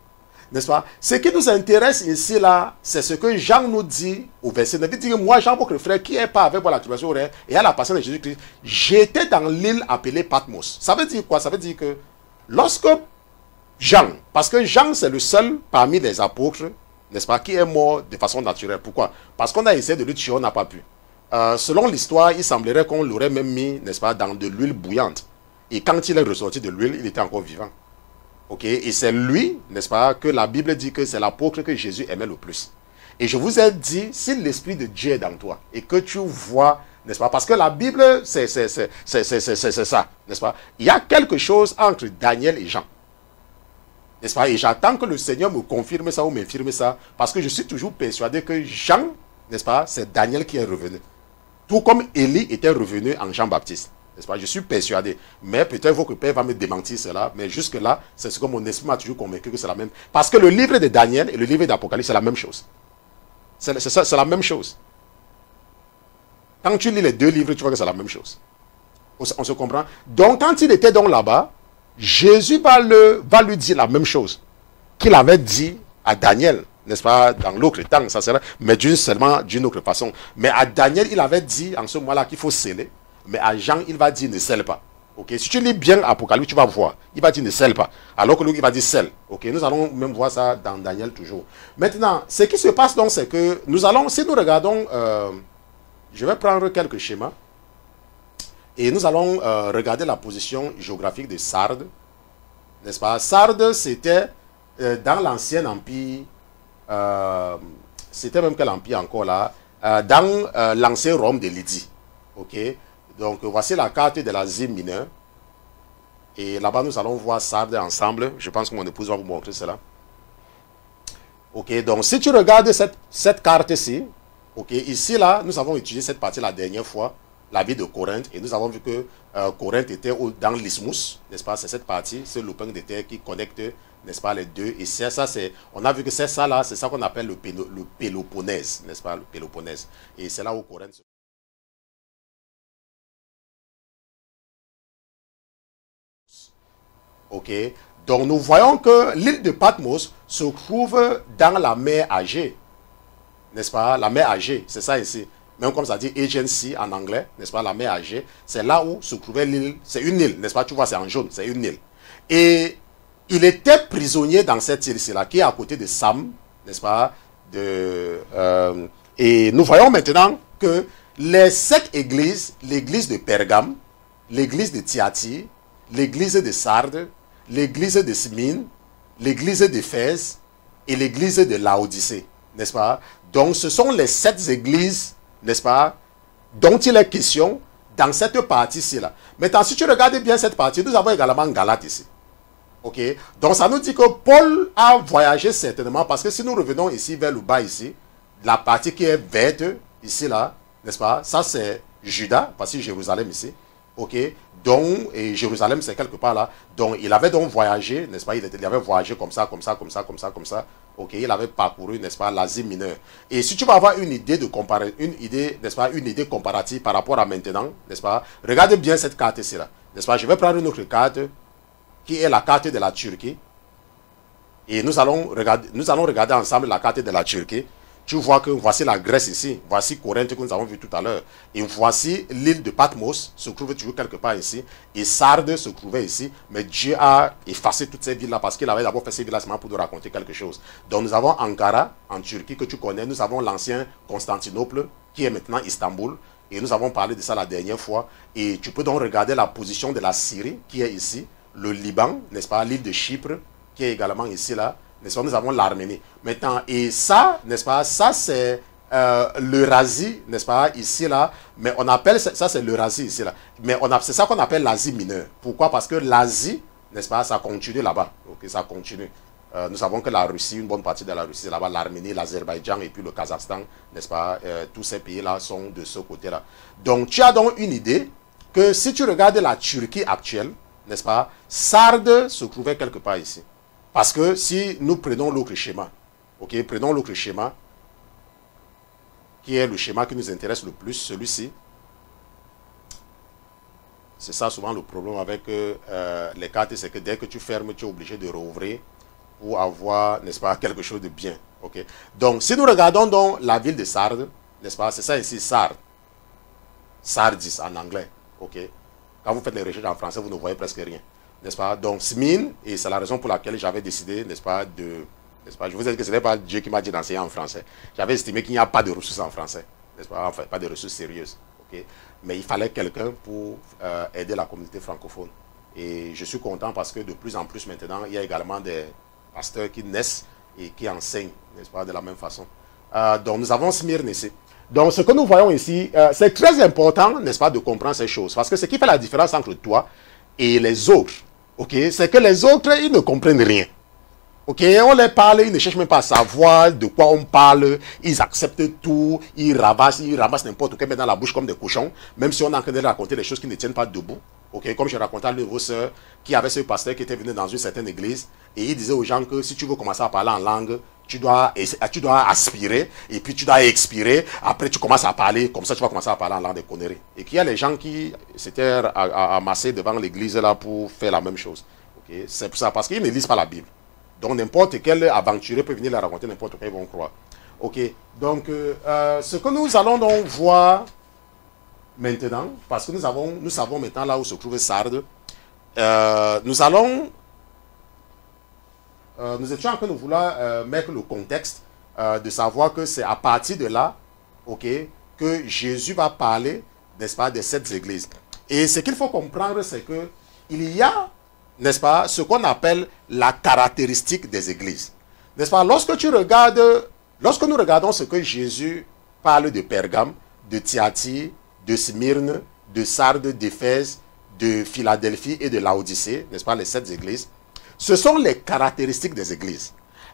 N'est-ce pas? Ce qui nous intéresse ici, là, c'est ce que Jean nous dit au verset 9. Il dit que moi, Jean, votre frère, qui n'est pas avec moi la tribulation et à la patience de Jésus-Christ, j'étais dans l'île appelée Patmos. Ça veut dire quoi? Ça veut dire que lorsque Jean, parce que Jean, c'est le seul parmi les apôtres, n'est-ce pas, qui est mort de façon naturelle. Pourquoi? Parce qu'on a essayé de le tuer, on n'a pas pu. Selon l'histoire, il semblerait qu'on l'aurait même mis, n'est-ce pas, dans de l'huile bouillante. Et quand il est ressorti de l'huile, il était encore vivant. Ok? Et c'est lui, n'est-ce pas, que la Bible dit que c'est l'apôtre que Jésus aimait le plus. Et je vous ai dit, si l'Esprit de Dieu est dans toi et que tu vois, n'est-ce pas, parce que la Bible, c'est ça, n'est-ce pas? Il y a quelque chose entre Daniel et Jean. N'est-ce pas? Et j'attends que le Seigneur me confirme ça ou m'infirme ça, parce que je suis toujours persuadé que Jean, n'est-ce pas, c'est Daniel qui est revenu. Tout comme Élie était revenu en Jean-Baptiste. N'est-ce pas? Je suis persuadé. Mais peut-être votre père va me démentir cela. Mais jusque-là, c'est ce que mon esprit m'a toujours convaincu que c'est la même. Parce que le livre de Daniel et le livre d'Apocalypse, c'est la même chose. C'est la même chose. Quand tu lis les deux livres, tu vois que c'est la même chose. On se comprend? Donc, quand il était donc là-bas, Jésus va lui dire la même chose qu'il avait dit à Daniel, n'est-ce pas, dans l'autre temps, ça serait, mais seulement d'une autre façon. Mais à Daniel, il avait dit en ce moment-là qu'il faut sceller, mais à Jean, il va dire ne scelle pas. Okay? Si tu lis bien Apocalypse, tu vas voir. Il va dire ne scelle pas, alors que lui, il va dire scelle. Okay? Nous allons même voir ça dans Daniel toujours. Maintenant, ce qui se passe donc, c'est que nous allons, si nous regardons, je vais prendre quelques schémas. Et nous allons regarder la position géographique de Sardes. N'est-ce pas? Sardes, c'était dans l'ancien empire, c'était même quel empire encore là? Dans l'ancien Rome de Lydie. Ok? Donc voici la carte de l'Asie mineure. Et là-bas, nous allons voir Sardes ensemble. Je pense que mon épouse va vous montrer cela. Ok? Donc si tu regardes cette carte-ci, ok? Ici, là, nous avons étudié cette partie la dernière fois. La ville de Corinthe, et nous avons vu que Corinthe était dans l'isthmus, n'est-ce pas? C'est cette partie, c'est le lopin de terre qui connecte, n'est-ce pas, les deux. Et ça, on a vu que c'est ça là, c'est ça qu'on appelle le Péloponnèse, n'est-ce pas, le Péloponnèse. Et c'est là où Corinthe se... Ok, donc nous voyons que l'île de Patmos se trouve dans la mer Égée, n'est-ce pas? La mer Égée, c'est ça ici. Même comme ça dit agency en anglais, n'est-ce pas, la mer Égée, c'est là où se trouvait l'île, c'est une île, n'est-ce pas, tu vois, c'est en jaune, c'est une île. Et il était prisonnier dans cette île-ci là, qui est à côté de Sam, n'est-ce pas, et nous voyons maintenant que les 7 églises, l'église de Pergame, l'église de Thyatire, l'église de Sardes, l'église de Smyrne, l'église d'Éphèse et l'église de Laodicée, n'est-ce pas? Donc ce sont les 7 églises, n'est-ce pas, dont il est question dans cette partie-ci là. Maintenant, si tu regardes bien cette partie, nous avons également Galate ici. Ok? Donc ça nous dit que Paul a voyagé certainement, parce que si nous revenons ici vers le bas ici, la partie qui est verte, ici là, n'est-ce pas, ça c'est Juda, voici Jérusalem ici. Ok? Donc, et Jérusalem c'est quelque part là. Donc il avait donc voyagé, n'est-ce pas, il avait voyagé comme ça, comme ça, comme ça, comme ça, comme ça. Ok, il avait parcouru, n'est-ce pas, l'Asie mineure. Et si tu vas avoir une idée de comparer, n'est-ce pas, une idée comparative par rapport à maintenant, n'est-ce pas, regarde bien cette carte-ci là, n'est-ce pas. Je vais prendre une autre carte qui est la carte de la Turquie. Et nous allons regarder ensemble la carte de la Turquie. Tu vois que voici la Grèce ici, voici Corinthe que nous avons vu tout à l'heure. Et voici l'île de Patmos, se trouve toujours quelque part ici. Et Sardes se trouvait ici. Mais Dieu a effacé toutes ces villes-là parce qu'il avait d'abord fait ces villes-là seulement pour nous raconter quelque chose. Donc nous avons Ankara, en Turquie, que tu connais. Nous avons l'ancien Constantinople, qui est maintenant Istanbul. Et nous avons parlé de ça la dernière fois. Et tu peux donc regarder la position de la Syrie, qui est ici. Le Liban, n'est-ce pas, l'île de Chypre, qui est également ici, là. N'est-ce pas, nous avons l'Arménie. Maintenant, et ça, n'est-ce pas, ça c'est l'Eurasie, n'est-ce pas, ici, là. Mais on appelle, ça c'est l'Eurasie, ici, là. Mais c'est ça qu'on appelle l'Asie mineure. Pourquoi? Parce que l'Asie, n'est-ce pas, ça continue là-bas. Ok, ça continue. Nous savons que la Russie, une bonne partie de la Russie, c'est là-bas, l'Arménie, l'Azerbaïdjan et puis le Kazakhstan, n'est-ce pas, tous ces pays-là sont de ce côté-là. Donc, tu as donc une idée que si tu regardes la Turquie actuelle, n'est-ce pas, Sardes se trouvait quelque part ici. Parce que si nous prenons l'autre schéma, ok, prenons l'autre schéma, qui est le schéma qui nous intéresse le plus, celui-ci. C'est ça souvent le problème avec les cartes, c'est que dès que tu fermes, tu es obligé de rouvrir pour avoir, n'est-ce pas, quelque chose de bien. Ok. Donc, si nous regardons donc la ville de Sardes, n'est-ce pas, c'est ça ici, Sardes. Sardis en anglais. Ok. Quand vous faites les recherches en français, vous ne voyez presque rien. N'est-ce pas? Donc, Smyrne, et c'est la raison pour laquelle j'avais décidé, n'est-ce pas, n'est-ce pas, je vous ai dit que ce n'est pas Dieu qui m'a dit d'enseigner en français. J'avais estimé qu'il n'y a pas de ressources en français, n'est-ce pas, enfin, pas de ressources sérieuses. Okay? Mais il fallait quelqu'un pour aider la communauté francophone. Et je suis content parce que de plus en plus maintenant, il y a également des pasteurs qui naissent et qui enseignent, n'est-ce pas, de la même façon. Donc, nous avons Smyrne ici. Donc, ce que nous voyons ici, c'est très important, n'est-ce pas, de comprendre ces choses. Parce que ce qui fait la différence entre toi et les autres, ok, c'est que les autres, ils ne comprennent rien. Ok, on les parle, ils ne cherchent même pas à savoir de quoi on parle. Ils acceptent tout, ils ramassent n'importe quoi, mettent dans la bouche comme des cochons. Même si on est en train de raconter des choses qui ne tiennent pas debout. Ok, comme je racontais à l'une de vos sœurs, qui avait ce pasteur qui était venu dans une certaine église, et il disait aux gens que si tu veux commencer à parler en langue, tu dois aspirer, et puis tu dois expirer, après tu commences à parler, comme ça tu vas commencer à parler en langue des conneries. Et qu'il y a les gens qui s'étaient amassés devant l'église là pour faire la même chose. Okay? C'est pour ça, parce qu'ils ne lisent pas la Bible. Donc n'importe quel aventureux peut venir la raconter, n'importe quoi, ils vont croire. Ok, donc ce que nous allons donc voir maintenant, parce que nous savons maintenant là où se trouve Sardes, nous étions en train de vouloir mettre le contexte de savoir que c'est à partir de là, ok, que Jésus va parler, n'est-ce pas, de cette église. Et ce qu'il faut comprendre, c'est que il y a, n'est-ce pas, ce qu'on appelle la caractéristique des églises. N'est-ce pas, lorsque nous regardons ce que Jésus parle de Pergame, de Thyatire, de Smyrne, de Sardes, d'Éphèse, de Philadelphie et de Laodicée, n'est-ce pas, les 7 églises, ce sont les caractéristiques des églises.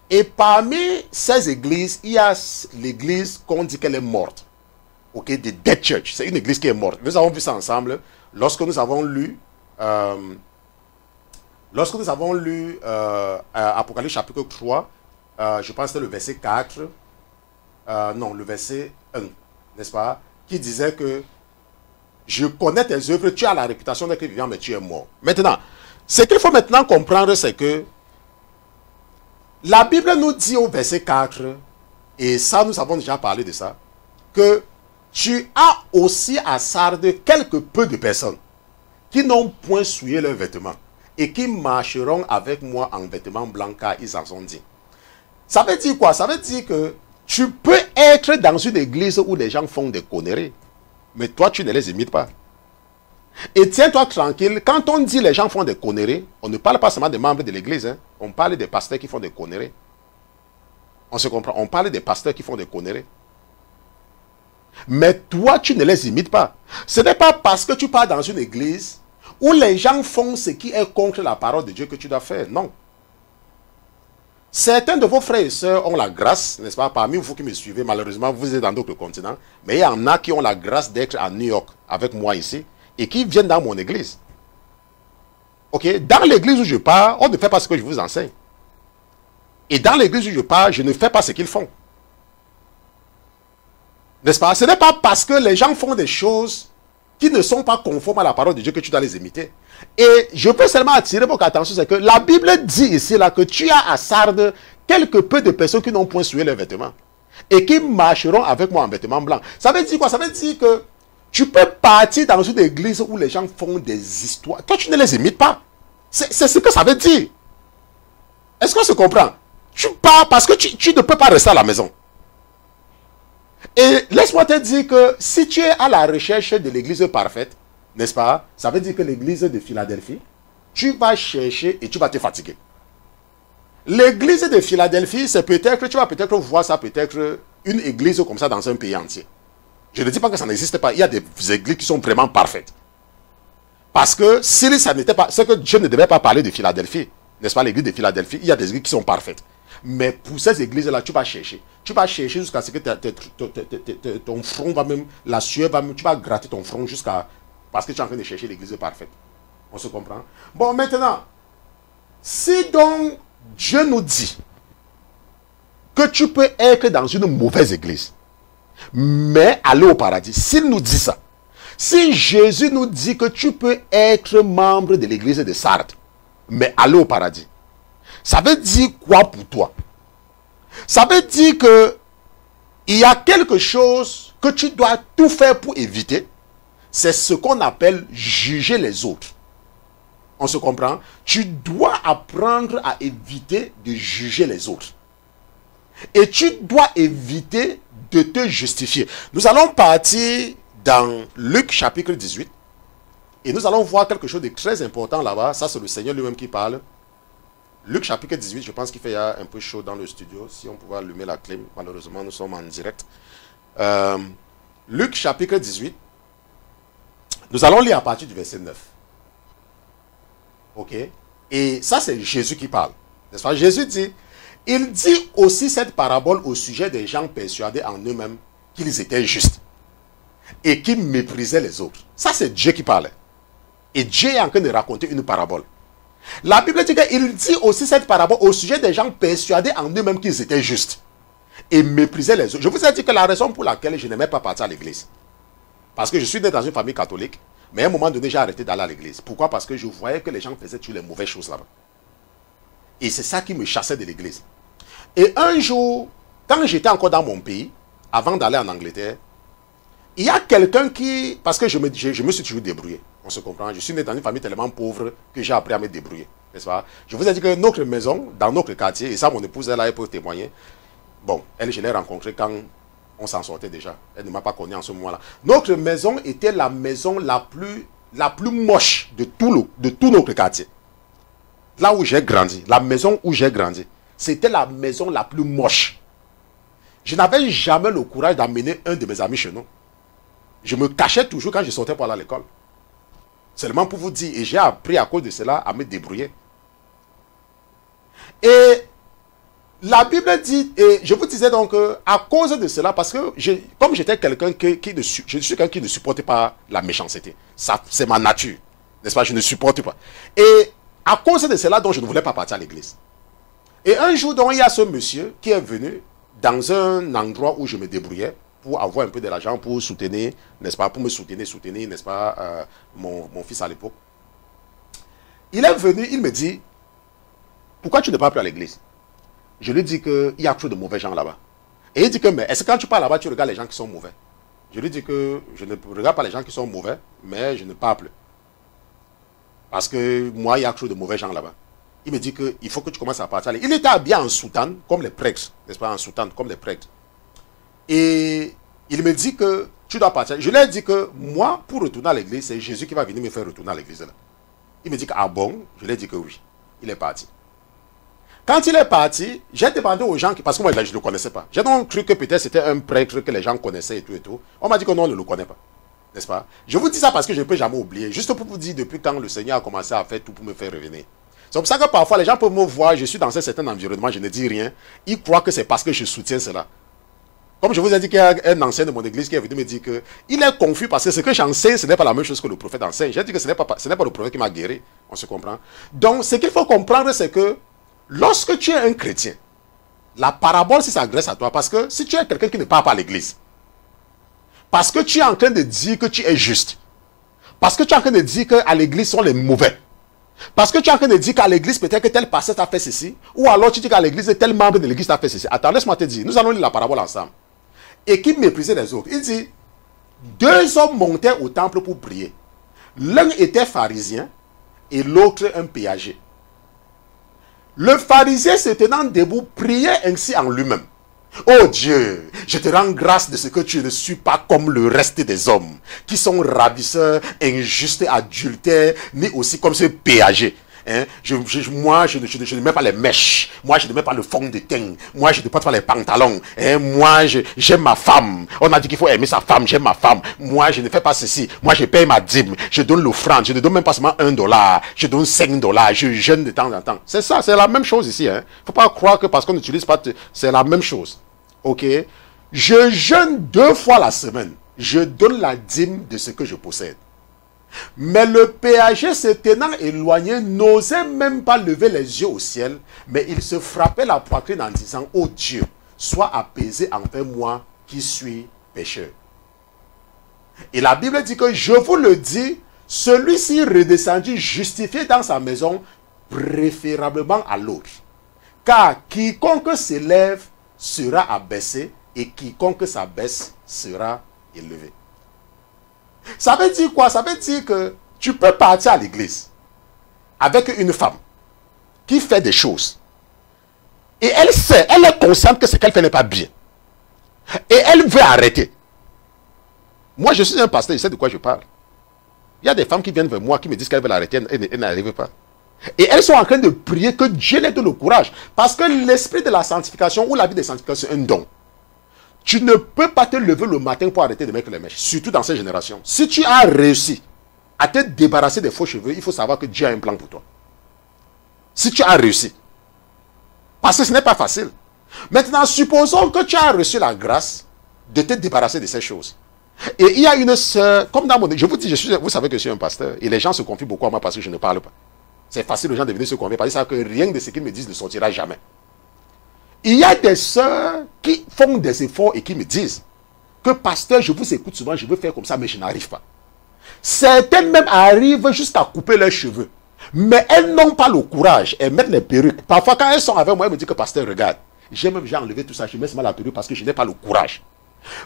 Et parmi ces églises, il y a l'église qu'on dit qu'elle est morte. Ok, the dead church, c'est une église qui est morte. Nous avons vu ça ensemble lorsque nous avons lu Apocalypse chapitre 3, je pense que c'était le verset 4, non, le verset 1, n'est-ce pas, qui disait que je connais tes œuvres, tu as la réputation d'être vivant, mais tu es mort. Maintenant, ce qu'il faut maintenant comprendre, c'est que la Bible nous dit au verset 4, et ça, nous avons déjà parlé de ça, que tu as aussi à Sardes quelque peu de personnes qui n'ont point souillé leurs vêtements et qui marcheront avec moi en vêtements blancs car ils en sont dignes. Ça veut dire quoi? Ça veut dire que tu peux être dans une église où les gens font des conneries, mais toi, tu ne les imites pas. Et tiens-toi tranquille, quand on dit les gens font des conneries, on ne parle pas seulement des membres de l'église, hein. On parle des pasteurs qui font des conneries. On se comprend, on parle des pasteurs qui font des conneries. Mais toi, tu ne les imites pas. Ce n'est pas parce que tu pars dans une église où les gens font ce qui est contre la parole de Dieu que tu dois faire. Non. Certains de vos frères et sœurs ont la grâce, n'est-ce pas, parmi vous qui me suivez, malheureusement, vous êtes dans d'autres continents, mais il y en a qui ont la grâce d'être à New York avec moi ici et qui viennent dans mon église. Ok, dans l'église où je pars, on ne fait pas ce que je vous enseigne. Et dans l'église où je pars, je ne fais pas ce qu'ils font. N'est-ce pas? Ce n'est pas parce que les gens font des choses qui ne sont pas conformes à la parole de Dieu que tu dois les imiter. Et je peux seulement attirer votre attention, c'est que la Bible dit ici là que tu as à Sardes quelque peu de personnes qui n'ont point souillé leurs vêtements et qui marcheront avec moi en vêtements blancs. Ça veut dire quoi? Ça veut dire que tu peux partir dans une église où les gens font des histoires. Toi, tu ne les imites pas. C'est ce que ça veut dire. Est-ce qu'on se comprend? Tu pars parce que tu ne peux pas rester à la maison. Et laisse-moi te dire que si tu es à la recherche de l'église parfaite, n'est-ce pas? Ça veut dire que l'église de Philadelphie, tu vas chercher et tu vas te fatiguer. L'église de Philadelphie, c'est peut-être, tu vas peut-être voir ça, peut-être une église comme ça dans un pays entier. Je ne dis pas que ça n'existe pas. Il y a des églises qui sont vraiment parfaites. Parce que si ça n'était pas, c'est que Dieu ne devait pas parler de Philadelphie. N'est-ce pas, l'église de Philadelphie, il y a des églises qui sont parfaites. Mais pour ces églises-là, tu vas chercher. Tu vas chercher jusqu'à ce que ton front va même, la sueur va même, tu vas gratter ton front jusqu'à, parce que tu es en train de chercher l'église parfaite. On se comprend? Bon, maintenant, si donc Dieu nous dit que tu peux être dans une mauvaise église, mais aller au paradis, s'il nous dit ça, si Jésus nous dit que tu peux être membre de l'église de Sardes, mais aller au paradis, ça veut dire quoi pour toi? Ça veut dire que il y a quelque chose que tu dois tout faire pour éviter. C'est ce qu'on appelle juger les autres. On se comprend? Tu dois apprendre à éviter de juger les autres. Et tu dois éviter de te justifier. Nous allons partir dans Luc chapitre 18. Et nous allons voir quelque chose de très important là-bas. Ça, c'est le Seigneur lui-même qui parle. Luc chapitre 18, je pense qu'il fait un peu chaud dans le studio. Si on pouvait allumer la clim, malheureusement, nous sommes en direct. Luc chapitre 18. Nous allons lire à partir du verset 9. Ok? Et ça, c'est Jésus qui parle. N'est-ce pas? Jésus dit, Il dit aussi cette parabole au sujet des gens persuadés en eux-mêmes qu'ils étaient justes et qui méprisaient les autres. Ça, c'est Dieu qui parlait. Et Dieu est en train de raconter une parabole. La Bible dit qu'il dit aussi cette parabole au sujet des gens persuadés en eux-mêmes qu'ils étaient justes et méprisaient les autres. Je vous ai dit que la raison pour laquelle je n'aimais pas partir à l'église, parce que je suis né dans une famille catholique, mais à un moment donné, j'ai arrêté d'aller à l'église. Pourquoi? Parce que je voyais que les gens faisaient toutes les mauvaises choses là-bas. Et c'est ça qui me chassait de l'église. Et un jour, quand j'étais encore dans mon pays, avant d'aller en Angleterre, il y a quelqu'un qui... Parce que je me suis toujours débrouillé, on se comprend. Je suis né dans une famille tellement pauvre que j'ai appris à me débrouiller, n'est-ce pas? Je vous ai dit que notre maison, dans notre quartier, et ça mon épouse est là, elle peut témoigner. Bon, elle, je l'ai rencontrée quand on s'en sortait déjà. Elle ne m'a pas connu en ce moment-là. Notre maison était la maison la plus moche de tout notre quartier. Là où j'ai grandi, la maison où j'ai grandi, c'était la maison la plus moche. Je n'avais jamais le courage d'amener un de mes amis chez nous. Je me cachais toujours quand je sortais pour aller à l'école. Seulement pour vous dire, et j'ai appris à cause de cela à me débrouiller. Et la Bible dit, et je vous disais donc, à cause de cela, parce que comme j'étais quelqu'un je suis quelqu'un qui ne supporte pas la méchanceté. Ça, c'est ma nature. N'est-ce pas? Je ne supporte pas. Et à cause de cela, donc, je ne voulais pas partir à l'église. Et un jour, donc, il y a ce monsieur qui est venu dans un endroit où je me débrouillais pour avoir un peu de l'argent pour soutenir, n'est-ce pas, pour me soutenir, n'est-ce pas, mon fils à l'époque. Il est venu, il me dit, pourquoi tu ne pars plus à l'église? Je lui dis qu'il y a trop de mauvais gens là-bas. Et il dit que, mais est-ce que quand tu pars là-bas, tu regardes les gens qui sont mauvais? Je lui dis que je ne regarde pas les gens qui sont mauvais, mais je ne pars plus. Parce que moi, il y a trop de mauvais gens là-bas. Il me dit qu'il faut que tu commences à partir. Il était habillé en soutane, comme les prêtres, n'est-ce pas, en soutane, comme les prêtres. Et il me dit que tu dois partir. Je lui ai dit que moi, pour retourner à l'église, c'est Jésus qui va venir me faire retourner à l'église. Il me dit que, ah bon? Je lui ai dit que oui. Il est parti. Quand il est parti, j'ai demandé aux gens, parce que moi, je ne le connaissais pas. J'ai donc cru que peut-être c'était un prêtre que les gens connaissaient et tout et tout. On m'a dit que non, on ne le connaît pas. N'est-ce pas? Je vous dis ça parce que je ne peux jamais oublier. Juste pour vous dire depuis quand le Seigneur a commencé à faire tout pour me faire revenir. C'est pour ça que parfois les gens peuvent me voir, je suis dans un certain environnement, je ne dis rien. Ils croient que c'est parce que je soutiens cela. Comme je vous ai dit qu'il y a un ancien de mon église qui est venu me dire qu'il est confus parce que ce que j'enseigne, ce n'est pas la même chose que le prophète enseigne. J'ai dit que ce n'est pas le prophète qui m'a guéri. On se comprend. Donc ce qu'il faut comprendre, c'est que lorsque tu es un chrétien, la parabole, si ça s'adresse à toi, parce que si tu es quelqu'un qui ne part pas à l'église, parce que tu es en train de dire que tu es juste. Parce que tu es en train de dire qu'à l'église sont les mauvais. Parce que tu es en train de dire qu'à l'église, peut-être que tel pasteur t'a fait ceci. Ou alors tu dis qu'à l'église, tel membre de l'église t'a fait ceci. Attends, laisse-moi te dire. Nous allons lire la parabole ensemble. Et qui méprisait les autres. Il dit, deux hommes montaient au temple pour prier. L'un était pharisien et l'autre un péager. Le pharisien se tenant debout priait ainsi en lui-même. Oh Dieu, je te rends grâce de ce que tu ne suis pas comme le reste des hommes, qui sont ravisseurs, injustes, adultères, ni aussi comme ce péager. Hein? Moi, je ne mets pas les mèches. Moi, je ne mets pas le fond de teint. Moi, je ne porte pas les pantalons. Hein? Moi, j'aime ma femme. On a dit qu'il faut aimer sa femme. J'aime ma femme. Moi, je ne fais pas ceci. Moi, je paye ma dîme. Je donne l'offrande. Je ne donne même pas seulement $1. Je donne $5. Je jeûne de temps en temps. C'est ça, c'est la même chose ici. Il ne faut pas croire que parce qu'on n'utilise pas... C'est la même chose. Ok? Je jeûne 2 fois la semaine. Je donne la dîme de ce que je possède. Mais le péager se tenant éloigné n'osait même pas lever les yeux au ciel, mais il se frappait la poitrine en disant, oh Dieu, sois apaisé envers moi qui suis pécheur. Et la Bible dit que, je vous le dis, celui-ci redescendu justifié dans sa maison, préférablement à l'autre. Car quiconque s'élève sera abaissé, et quiconque s'abaisse sera élevé. Ça veut dire quoi? Ça veut dire que tu peux partir à l'église avec une femme qui fait des choses. Et elle sait, elle est consciente que ce qu'elle fait n'est pas bien. Et elle veut arrêter. Moi, je suis un pasteur, je sais de quoi je parle. Il y a des femmes qui viennent vers moi qui me disent qu'elles veulent arrêter et n'arrivent pas. Et elles sont en train de prier que Dieu les donne le courage. Parce que l'esprit de la sanctification ou la vie de sanctification, c'est un don. Tu ne peux pas te lever le matin pour arrêter de mettre les mèches, surtout dans cette génération. Si tu as réussi à te débarrasser des faux cheveux, il faut savoir que Dieu a un plan pour toi. Si tu as réussi. Parce que ce n'est pas facile. Maintenant, supposons que tu as reçu la grâce de te débarrasser de ces choses. Et il y a une sœur, comme dans mon... Je vous dis, vous savez que je suis un pasteur. Et les gens se confient beaucoup à moi parce que je ne parle pas. C'est facile aux gens de venir se confier parce qu'ils savent que rien de ce qu'ils me disent ne sortira jamais. Il y a des sœurs qui font des efforts et qui me disent que pasteur, je vous écoute souvent, je veux faire comme ça, mais je n'arrive pas. Certaines même arrivent jusqu'à couper leurs cheveux. Mais elles n'ont pas le courage. Elles mettent les perruques. Parfois, quand elles sont avec moi, elles me disent que pasteur, regarde, j'ai même déjà enlevé tout ça, je mets seulement la perruque parce que je n'ai pas le courage.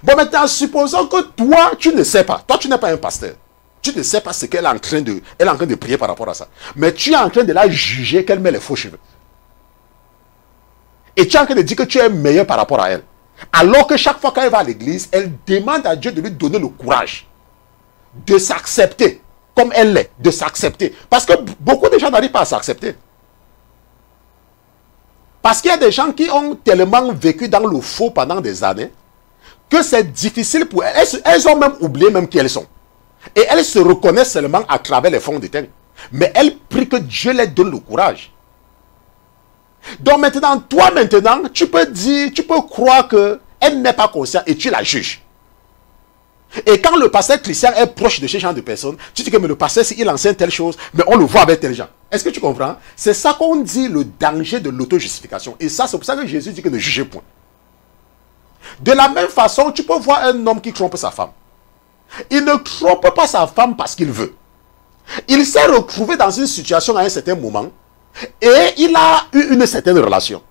Bon, maintenant, supposons que toi, tu ne sais pas. Toi, tu n'es pas un pasteur. Tu ne sais pas ce qu'elle est en train de... Elle est en train de prier par rapport à ça. Mais tu es en train de la juger qu'elle met les faux cheveux. Et tu es en train de dire que tu es meilleur par rapport à elle. Alors que chaque fois qu'elle va à l'église, elle demande à Dieu de lui donner le courage de s'accepter comme elle est, de s'accepter. Parce que beaucoup de gens n'arrivent pas à s'accepter. Parce qu'il y a des gens qui ont tellement vécu dans le faux pendant des années que c'est difficile pour elles. Elles ont même oublié même qui elles sont. Et elles se reconnaissent seulement à travers les fonds de teint. Mais elles prient que Dieu leur donne le courage. Donc maintenant, toi maintenant, tu peux dire, tu peux croire qu'elle n'est pas consciente et tu la juges. Et quand le pasteur Christian est proche de ce genre de personnes, tu dis que mais le pasteur, il enseigne telle chose, mais on le voit avec tel gens. Est-ce que tu comprends? C'est ça qu'on dit le danger de l'auto-justification. Et ça, c'est pour ça que Jésus dit que ne jugez point. De la même façon, tu peux voir un homme qui trompe sa femme. Il ne trompe pas sa femme parce qu'il veut. Il s'est retrouvé dans une situation à un certain moment et il a eu une certaine relation.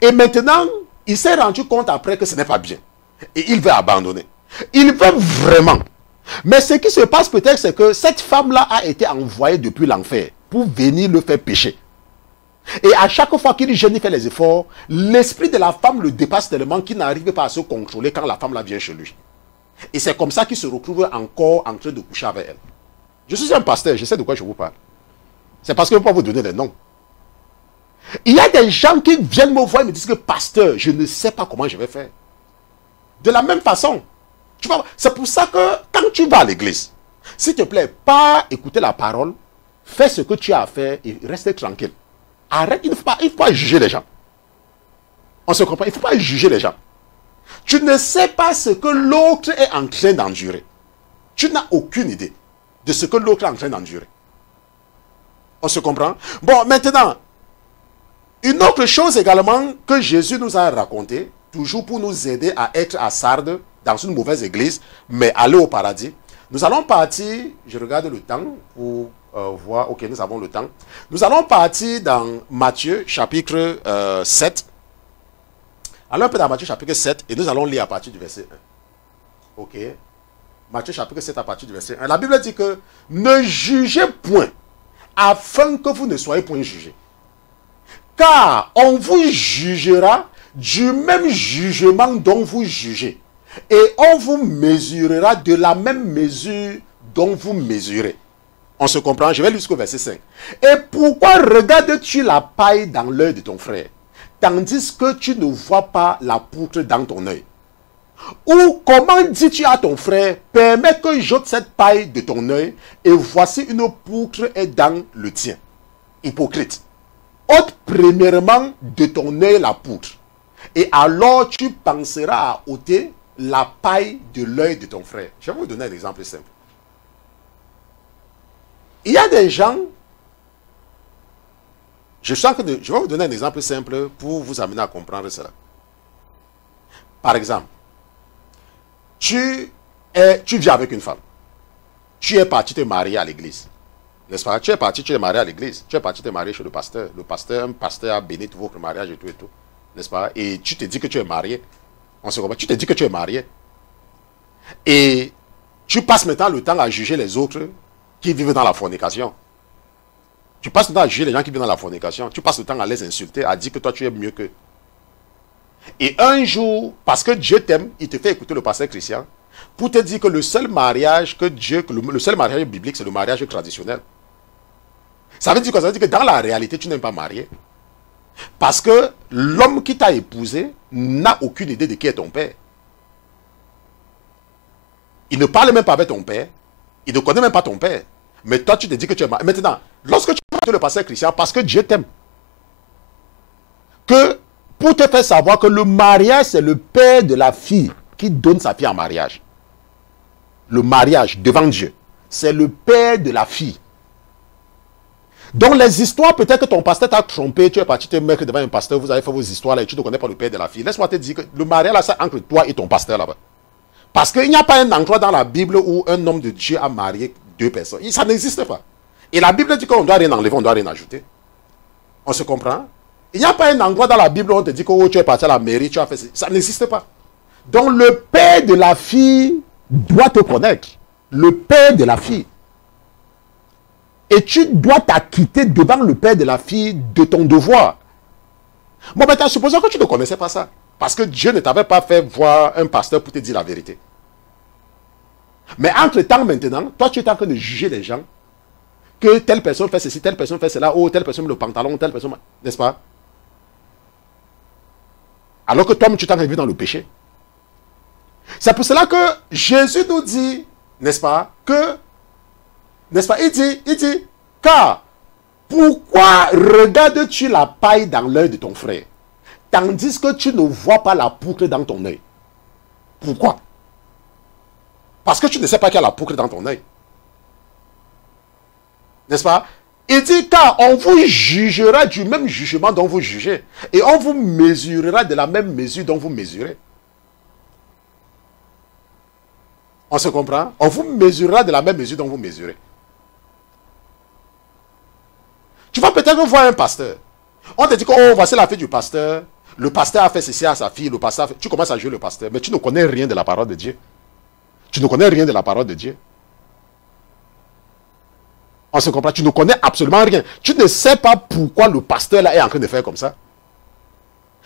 Et maintenant, il s'est rendu compte après que ce n'est pas bien. Et il veut abandonner. Il veut vraiment. Mais ce qui se passe peut-être, c'est que cette femme-là a été envoyée depuis l'enfer pour venir le faire pécher. Et à chaque fois qu'il gêne, il fait les efforts, l'esprit de la femme le dépasse tellement qu'il n'arrive pas à se contrôler quand la femme là vient chez lui. Et c'est comme ça qu'il se retrouve encore en train de coucher avec elle. Je suis un pasteur, je sais de quoi je vous parle. C'est parce que je ne peux pas vous donner les noms. Il y a des gens qui viennent me voir et me disent que pasteur, je ne sais pas comment je vais faire. De la même façon, tu vois, c'est pour ça que quand tu vas à l'église, s'il te plaît, pas écouter la parole, fais ce que tu as à faire et reste tranquille. Arrête, il ne faut pas juger les gens. On se comprend, il ne faut pas juger les gens. Tu ne sais pas ce que l'autre est en train d'endurer. Tu n'as aucune idée de ce que l'autre est en train d'endurer. On se comprend? Bon, maintenant, une autre chose également que Jésus nous a raconté, toujours pour nous aider à être à Sardes, dans une mauvaise église, mais aller au paradis. Nous allons partir, je regarde le temps pour voir, ok, nous avons le temps. Nous allons partir dans Matthieu chapitre 7. Allons un peu dans Matthieu chapitre 7 et nous allons lire à partir du verset 1. Ok. Matthieu chapitre 7 à partir du verset 1. La Bible dit que ne jugez point afin que vous ne soyez point jugés. Car on vous jugera du même jugement dont vous jugez. Et on vous mesurera de la même mesure dont vous mesurez. On se comprend? Je vais lire jusqu'au verset 5. Et pourquoi regardes-tu la paille dans l'œil de ton frère, tandis que tu ne vois pas la poutre dans ton œil? Ou comment dis-tu à ton frère, permets que j'ôte cette paille de ton œil, et voici une poutre est dans le tien? Hypocrite. Ôte premièrement de ton œil la poutre, et alors tu penseras à ôter la paille de l'œil de ton frère. Je vais vous donner un exemple simple. Il y a des gens, je vais vous donner un exemple simple pour vous amener à comprendre cela. Par exemple, tu vis avec une femme. Tu es parti te marier à l'église. N'est-ce pas? Tu es parti, tu es marié à l'église. Tu es parti te marier chez le pasteur. Un pasteur a béni tout votre mariage et tout et tout. N'est-ce pas? Et tu te dis que tu es marié. On se comprend. Tu te dis que tu es marié. Et tu passes maintenant le temps à juger les autres qui vivent dans la fornication. Tu passes le temps à juger les gens qui vivent dans la fornication. Tu passes le temps à les insulter, à dire que toi tu es mieux qu'eux. Et un jour, parce que Dieu t'aime, il te fait écouter le pasteur Christian pour te dire que le seul mariage le seul mariage biblique, c'est le mariage traditionnel. Ça veut dire quoi? Ça veut dire que dans la réalité, tu n'es pas marié. Parce que l'homme qui t'a épousé n'a aucune idée de qui est ton père. Il ne parle même pas avec ton père. Il ne connaît même pas ton père. Mais toi, tu te dis que tu es marié. Maintenant, lorsque tu écoutes le pasteur Christian, parce que Dieu t'aime, que, pour te faire savoir que le mariage, c'est le père de la fille qui donne sa fille en mariage. Le mariage devant Dieu, c'est le père de la fille. Donc les histoires, peut-être que ton pasteur t'a trompé, tu es parti te mettre devant un pasteur, vous avez fait vos histoires là et tu ne connais pas le père de la fille. Laisse-moi te dire que le mariage là, c'est entre toi et ton pasteur là-bas. Parce qu'il n'y a pas un endroit dans la Bible où un homme de Dieu a marié deux personnes. Ça n'existe pas. Et la Bible dit qu'on ne doit rien enlever, on ne doit rien ajouter. On se comprend? Il n'y a pas un endroit dans la Bible où on te dit que oh, tu es parti à la mairie, tu as fait ça. Ça n'existe pas. Donc le père de la fille doit te connaître. Le père de la fille. Et tu dois t'acquitter devant le père de la fille de ton devoir. Bon, maintenant, supposons que tu ne connaissais pas ça. Parce que Dieu ne t'avait pas fait voir un pasteur pour te dire la vérité. Mais entre-temps, maintenant, toi, tu es en train de juger les gens. Que telle personne fait ceci, telle personne fait cela, oh, telle personne met le pantalon, telle personne... N'est-ce pas? Alors que toi, tu t'en vivre dans le péché. C'est pour cela que Jésus nous dit, n'est-ce pas, que... N'est-ce pas? Il dit, car pourquoi regardes-tu la paille dans l'œil de ton frère, tandis que tu ne vois pas la poutre dans ton œil? Pourquoi? Parce que tu ne sais pas qu'il y a la poutre dans ton œil. N'est-ce pas? Il dit, car on vous jugera du même jugement dont vous jugez, et on vous mesurera de la même mesure dont vous mesurez. On se comprend? On vous mesurera de la même mesure dont vous mesurez. Tu vas peut-être voir un pasteur. On te dit que, oh, voici la fille du pasteur. Le pasteur a fait ceci à sa fille. Le pasteur a fait... Tu commences à jouer le pasteur. Mais tu ne connais rien de la parole de Dieu. Tu ne connais rien de la parole de Dieu. On se comprend. Tu ne connais absolument rien. Tu ne sais pas pourquoi le pasteur là est en train de faire comme ça.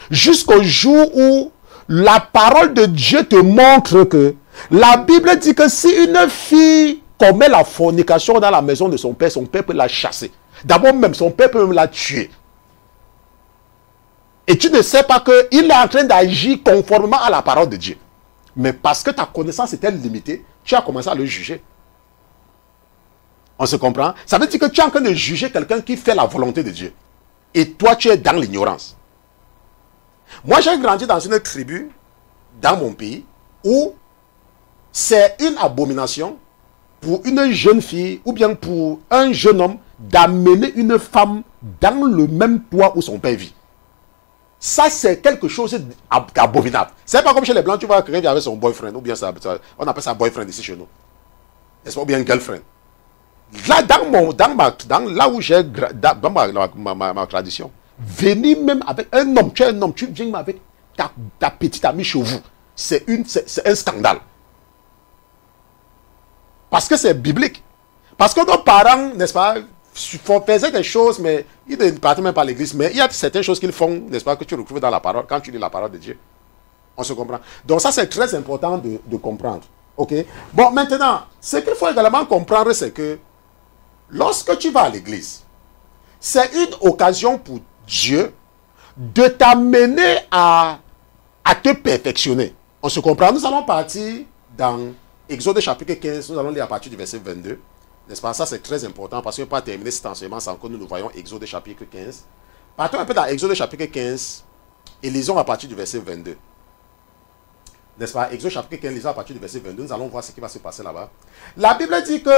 Jusqu'au jour où la parole de Dieu te montre que la Bible dit que si une fille commet la fornication dans la maison de son père peut la chasser. D'abord même, son père peut même la tuer. Et tu ne sais pas qu'il est en train d'agir conformément à la parole de Dieu. Mais parce que ta connaissance était limitée, tu as commencé à le juger. On se comprend? Ça veut dire que tu es en train de juger quelqu'un qui fait la volonté de Dieu. Et toi, tu es dans l'ignorance. Moi, j'ai grandi dans une tribu, dans mon pays, où c'est une abomination pour une jeune fille ou bien pour un jeune homme d'amener une femme dans le même toit où son père vit. Ça, c'est quelque chose d'abominable. C'est pas comme chez les Blancs, tu vois quelqu'un qui avait son boyfriend, ou bien ça, on appelle ça boyfriend ici chez nous. N'est-ce pas, ou bien girlfriend. Là, là où j'ai, dans ma tradition, venir même avec un homme, tu es un homme, tu viens même avec ta petite amie chez vous. C'est un scandale. Parce que c'est biblique. Parce que nos parents, n'est-ce pas, faisaient des choses, mais ils ne partaient même pas à l'église. Mais il y a certaines choses qu'ils font, n'est-ce pas, que tu retrouves dans la parole, quand tu lis la parole de Dieu. On se comprend. Donc ça, c'est très important de comprendre. Ok? Bon, maintenant, ce qu'il faut également comprendre, c'est que lorsque tu vas à l'église, c'est une occasion pour Dieu de t'amener à te perfectionner. On se comprend. Nous allons partir dans Exode chapitre 15, nous allons lire à partir du verset 22. N'est-ce pas? Ça, c'est très important parce qu'on ne peut pas terminer cet enseignement sans que nous voyons Exode chapitre 15. Partons un peu dans Exode chapitre 15 et lisons à partir du verset 22. N'est-ce pas? Exode chapitre 15, lisons à partir du verset 22. Nous allons voir ce qui va se passer là-bas. La Bible dit que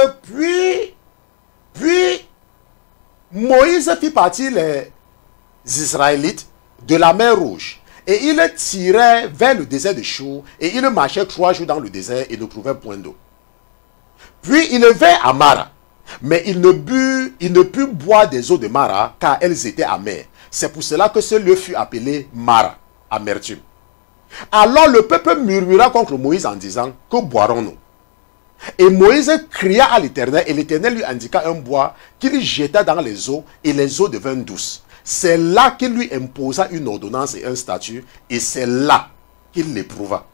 puis Moïse fit partir les Israélites de la mer Rouge. Et il tirait vers le désert de Chour. Et il marchait 3 jours dans le désert et ne trouvait point d'eau. Puis il vint à Mara. Mais il ne put boire des eaux de Mara, car elles étaient amères. C'est pour cela que ce lieu fut appelé Mara, amertume. Alors le peuple murmura contre Moïse en disant, que boirons-nous? Et Moïse cria à l'Éternel, et l'Éternel lui indiqua un bois qu'il jeta dans les eaux, et les eaux devinrent douces. C'est là qu'il lui imposa une ordonnance et un statut, et c'est là qu'il l'éprouva.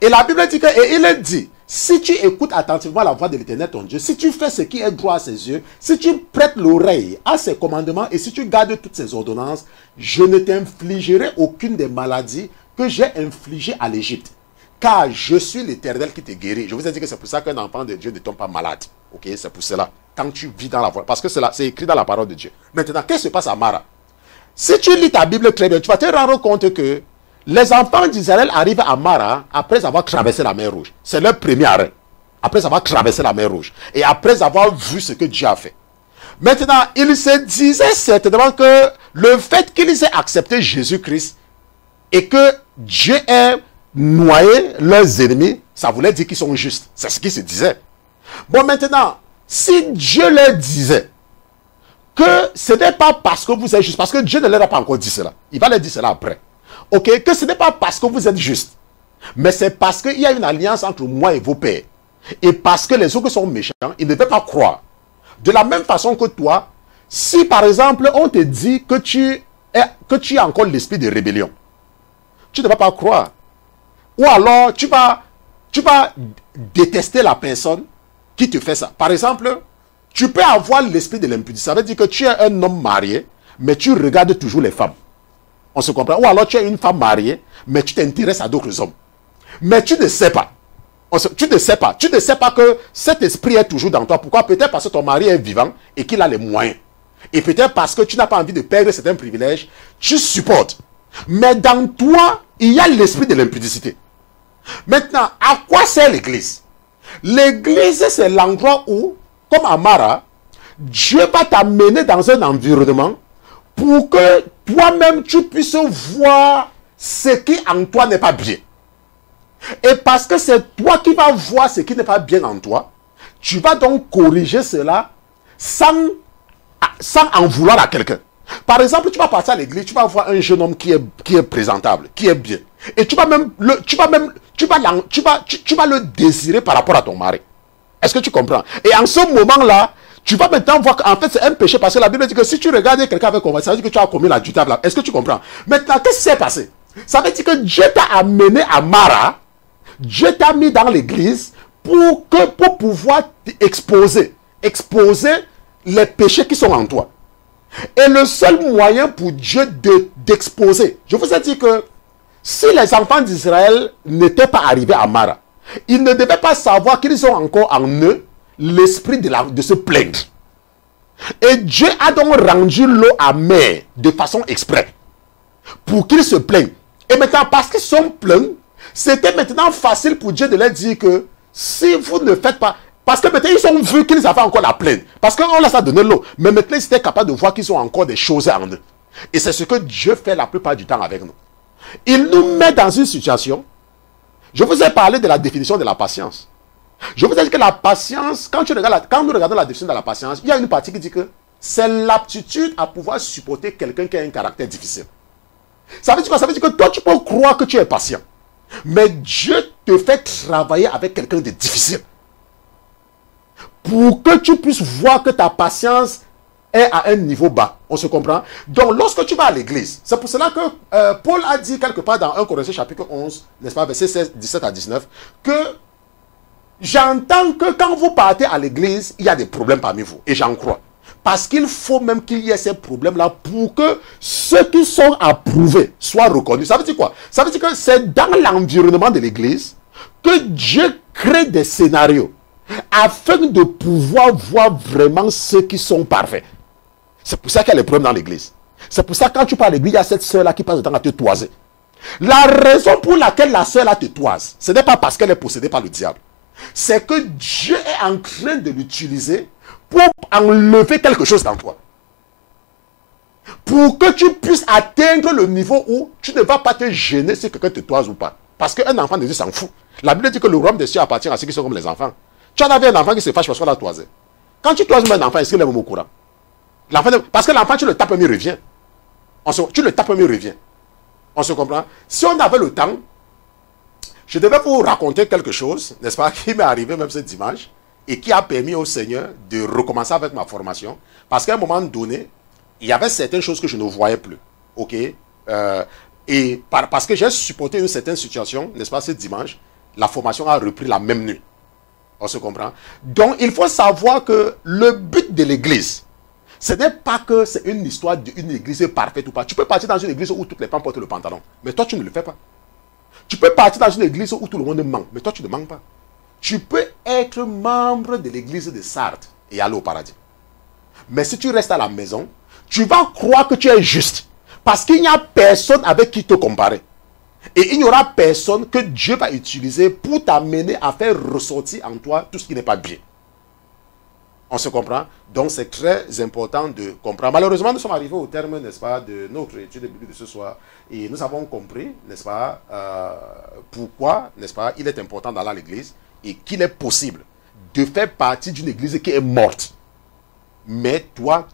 Et la Bible dit que, et il dit, si tu écoutes attentivement la voix de l'Éternel ton Dieu, si tu fais ce qui est droit à ses yeux, si tu prêtes l'oreille à ses commandements, et si tu gardes toutes ses ordonnances, je ne t'infligerai aucune des maladies que j'ai infligées à l'Égypte. Car je suis l'Éternel qui te guérit. Je vous ai dit que c'est pour ça qu'un enfant de Dieu ne tombe pas malade. Ok, c'est pour cela. Quand tu vis dans la voie. Parce que c'est écrit dans la parole de Dieu. Maintenant, qu'est-ce qui se passe à Mara? Si tu lis ta Bible très bien, tu vas te rendre compte que les enfants d'Israël arrivent à Mara après avoir traversé la mer Rouge. C'est leur premier arrêt. Après avoir traversé la mer Rouge. Et après avoir vu ce que Dieu a fait. Maintenant, ils se disaient certainement que le fait qu'ils aient accepté Jésus-Christ et que Dieu ait noyé leurs ennemis, ça voulait dire qu'ils sont justes. C'est ce qu'ils se disaient. Bon, maintenant, si Dieu leur disait que ce n'est pas parce que vous êtes juste, parce que Dieu ne leur a pas encore dit cela. Il va leur dire cela après. Ok, que ce n'est pas parce que vous êtes juste, mais c'est parce qu'il y a une alliance entre moi et vos pères. Et parce que les autres sont méchants, ils ne veulent pas croire. De la même façon que toi, si par exemple on te dit que tu as encore l'esprit de rébellion, tu ne vas pas croire. Ou alors tu vas détester la personne qui te fait ça. Par exemple, tu peux avoir l'esprit de l'impudicité. Ça veut dire que tu es un homme marié, mais tu regardes toujours les femmes. On se comprend. Ou alors tu es une femme mariée, mais tu t'intéresses à d'autres hommes. Mais tu ne sais pas. Tu ne sais pas. Tu ne sais pas que cet esprit est toujours dans toi. Pourquoi? Peut-être parce que ton mari est vivant et qu'il a les moyens. Et peut-être parce que tu n'as pas envie de perdre certains privilèges. Tu supportes. Mais dans toi, il y a l'esprit de l'impudicité. Maintenant, à quoi sert l'église? L'église, c'est l'endroit où, comme à Mara, Dieu va t'amener dans un environnement pour que toi-même tu puisses voir ce qui en toi n'est pas bien. Et parce que c'est toi qui vas voir ce qui n'est pas bien en toi, tu vas donc corriger cela sans en vouloir à quelqu'un. Par exemple, tu vas partir à l'église, tu vas voir un jeune homme qui est présentable, qui est bien. Et tu vas le désirer par rapport à ton mari. Est-ce que tu comprends? Et en ce moment-là, tu vas maintenant voir qu'en fait c'est un péché parce que la Bible dit que si tu regardes quelqu'un avec convoitise, ça veut dire que tu as commis l'adultère. Est-ce que tu comprends? Maintenant, qu'est-ce qui s'est passé? Ça veut dire que Dieu t'a amené à Mara, Dieu t'a mis dans l'église pour pouvoir exposer les péchés qui sont en toi. Et le seul moyen pour Dieu d'exposer, je vous ai dit que si les enfants d'Israël n'étaient pas arrivés à Mara, ils ne devaient pas savoir qu'ils ont encore en eux l'esprit de se plaindre. Et Dieu a donc rendu l'eau amère de façon exprès pour qu'ils se plaignent. Et maintenant, parce qu'ils sont pleins, c'était maintenant facile pour Dieu de leur dire que si vous ne faites pas, parce que maintenant ils ont vu qu'ils avaient encore la plaine, parce qu'on leur a donné l'eau, mais maintenant ils étaient capables de voir qu'ils ont encore des choses en eux. Et c'est ce que Dieu fait la plupart du temps avec nous. Il nous met dans une situation. Je vous ai parlé de la définition de la patience. Je vous ai dit que la patience, quand nous regardons la définition de la patience, il y a une partie qui dit que c'est l'aptitude à pouvoir supporter quelqu'un qui a un caractère difficile. Ça veut dire quoi? Ça veut dire que toi, tu peux croire que tu es patient. Mais Dieu te fait travailler avec quelqu'un de difficile. Pour que tu puisses voir que ta patience est à un niveau bas. On se comprend? Donc, lorsque tu vas à l'église, c'est pour cela que Paul a dit quelque part dans 1 Corinthiens chapitre 11, n'est-ce pas, verset 16, 17 à 19, que j'entends que quand vous partez à l'église, il y a des problèmes parmi vous. Et j'en crois. Parce qu'il faut même qu'il y ait ces problèmes-là pour que ceux qui sont approuvés soient reconnus. Ça veut dire quoi? Ça veut dire que c'est dans l'environnement de l'église que Dieu crée des scénarios afin de pouvoir voir vraiment ceux qui sont parfaits. C'est pour ça qu'il y a les problèmes dans l'église. C'est pour ça que quand tu parles à l'église, il y a cette sœur-là qui passe le temps à te toiser. La raison pour laquelle la sœur-là te toise, ce n'est pas parce qu'elle est possédée par le diable. C'est que Dieu est en train de l'utiliser pour enlever quelque chose dans toi. Pour que tu puisses atteindre le niveau où tu ne vas pas te gêner si quelqu'un te toise ou pas. Parce qu'un enfant de Dieu s'en fout. La Bible dit que le royaume des cieux appartient à ceux qui sont comme les enfants. Tu en avais un enfant qui se fâche parce qu'on l'a toisé. Quand tu toises un enfant, est-ce qu'il est même au courant? Parce que l'enfant, tu le tapes, il revient. Tu le tapes, il revient. On se comprend? Si on avait le temps, je devais vous raconter quelque chose, n'est-ce pas, qui m'est arrivé même ce dimanche et qui a permis au Seigneur de recommencer avec ma formation. Parce qu'à un moment donné, il y avait certaines choses que je ne voyais plus. OK? Parce que j'ai supporté une certaine situation, n'est-ce pas, ce dimanche, la formation a repris la même nuit. On se comprend? Donc, il faut savoir que le but de l'église, ce n'est pas que c'est une histoire d'une église parfaite ou pas. Tu peux partir dans une église où toutes les femmes portent le pantalon, mais toi, tu ne le fais pas. Tu peux partir dans une église où tout le monde ment, mais toi, tu ne mens pas. Tu peux être membre de l'église de Sardes et aller au paradis. Mais si tu restes à la maison, tu vas croire que tu es juste. Parce qu'il n'y a personne avec qui te comparer. Et il n'y aura personne que Dieu va utiliser pour t'amener à faire ressortir en toi tout ce qui n'est pas bien. On se comprend? Donc c'est très important de comprendre. Malheureusement, nous sommes arrivés au terme, n'est-ce pas, de notre étude biblique de ce soir. Et nous avons compris, n'est-ce pas, pourquoi, n'est-ce pas, il est important d'aller à l'église et qu'il est possible de faire partie d'une église qui est morte. Mais toi,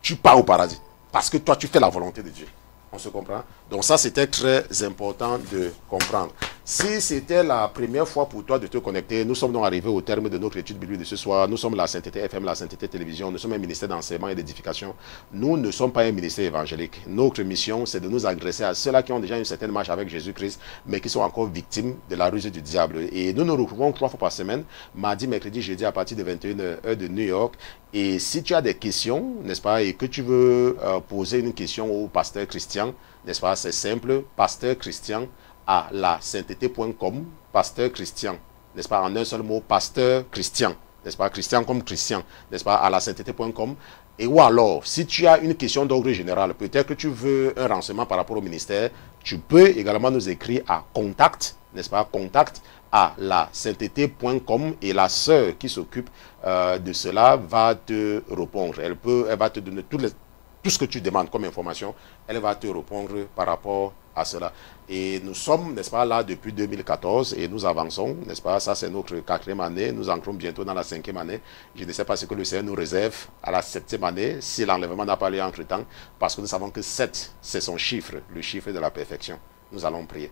tu pars au paradis. Parce que toi, tu fais la volonté de Dieu. On se comprend? Donc ça, c'était très important de comprendre. Si c'était la première fois pour toi de te connecter, nous sommes donc arrivés au terme de notre étude biblique de ce soir. Nous sommes la Sainteté FM, la Sainteté Télévision. Nous sommes un ministère d'enseignement et d'édification. Nous ne sommes pas un ministère évangélique. Notre mission, c'est de nous adresser à ceux-là qui ont déjà une certaine marche avec Jésus-Christ, mais qui sont encore victimes de la ruse du diable. Et nous nous retrouvons 3 fois par semaine, mardi, mercredi, jeudi, à partir de 21h, heure de New York. Et si tu as des questions, n'est-ce pas, et que tu veux poser une question au pasteur Christian, n'est-ce pas, c'est simple, pasteur Christian à la sainteté.com, pasteur Christian, n'est-ce pas, en un seul mot, pasteur Christian, n'est-ce pas, Christian comme Christian, n'est-ce pas, à la sainteté.com. Et ou alors, si tu as une question d'ordre général, peut-être que tu veux un renseignement par rapport au ministère, tu peux également nous écrire à contact, n'est-ce pas, contact à la sainteté.com et la sœur qui s'occupe de cela va te répondre. Elle va te donner tout ce que tu demandes comme information, elle va te répondre par rapport à cela. Et nous sommes, n'est-ce pas, là depuis 2014 et nous avançons, n'est-ce pas, ça c'est notre 4e année, nous entrons bientôt dans la 5e année. Je ne sais pas ce que le Seigneur nous réserve à la 7e année, si l'enlèvement n'a pas lieu entre-temps, parce que nous savons que 7, c'est son chiffre, le chiffre de la perfection. Nous allons prier.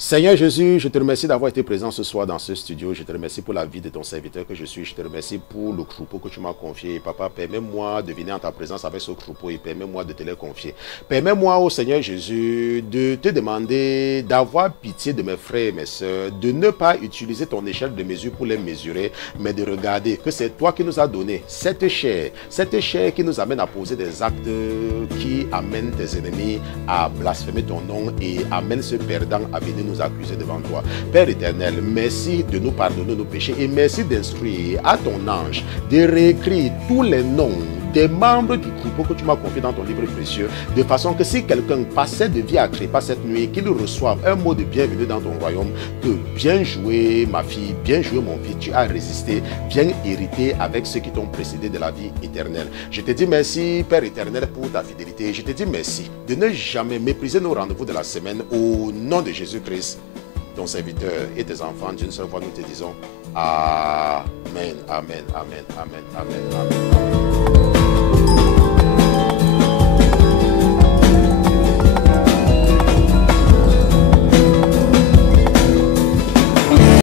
Seigneur Jésus, je te remercie d'avoir été présent ce soir dans ce studio. Je te remercie pour la vie de ton serviteur que je suis. Je te remercie pour le troupeau que tu m'as confié. Papa, permets-moi de venir en ta présence avec ce troupeau et permets-moi de te les confier. Permets-moi, ô Seigneur Jésus, de te demander d'avoir pitié de mes frères et mes sœurs, de ne pas utiliser ton échelle de mesure pour les mesurer, mais de regarder que c'est toi qui nous as donné cette chair qui nous amène à poser des actes qui amènent tes ennemis à blasphémer ton nom et amènent ce perdant à venir nous accuser devant toi. Père éternel, merci de nous pardonner nos péchés et merci d'instruire à ton ange de réécrire tous les noms des membres du troupeau que tu m'as confié dans ton livre précieux, de façon que si quelqu'un passait de vie à Crépa cette nuit, qu'il reçoive un mot de bienvenue dans ton royaume, que bien joué ma fille, bien joué mon fils, tu as résisté, bien hérité avec ceux qui t'ont précédé de la vie éternelle. Je te dis merci, Père éternel, pour ta fidélité. Je te dis merci de ne jamais mépriser nos rendez-vous de la semaine au nom de Jésus-Christ, ton serviteur et tes enfants. D'une seule fois, nous te disons Amen, Amen, Amen, Amen, Amen, Amen.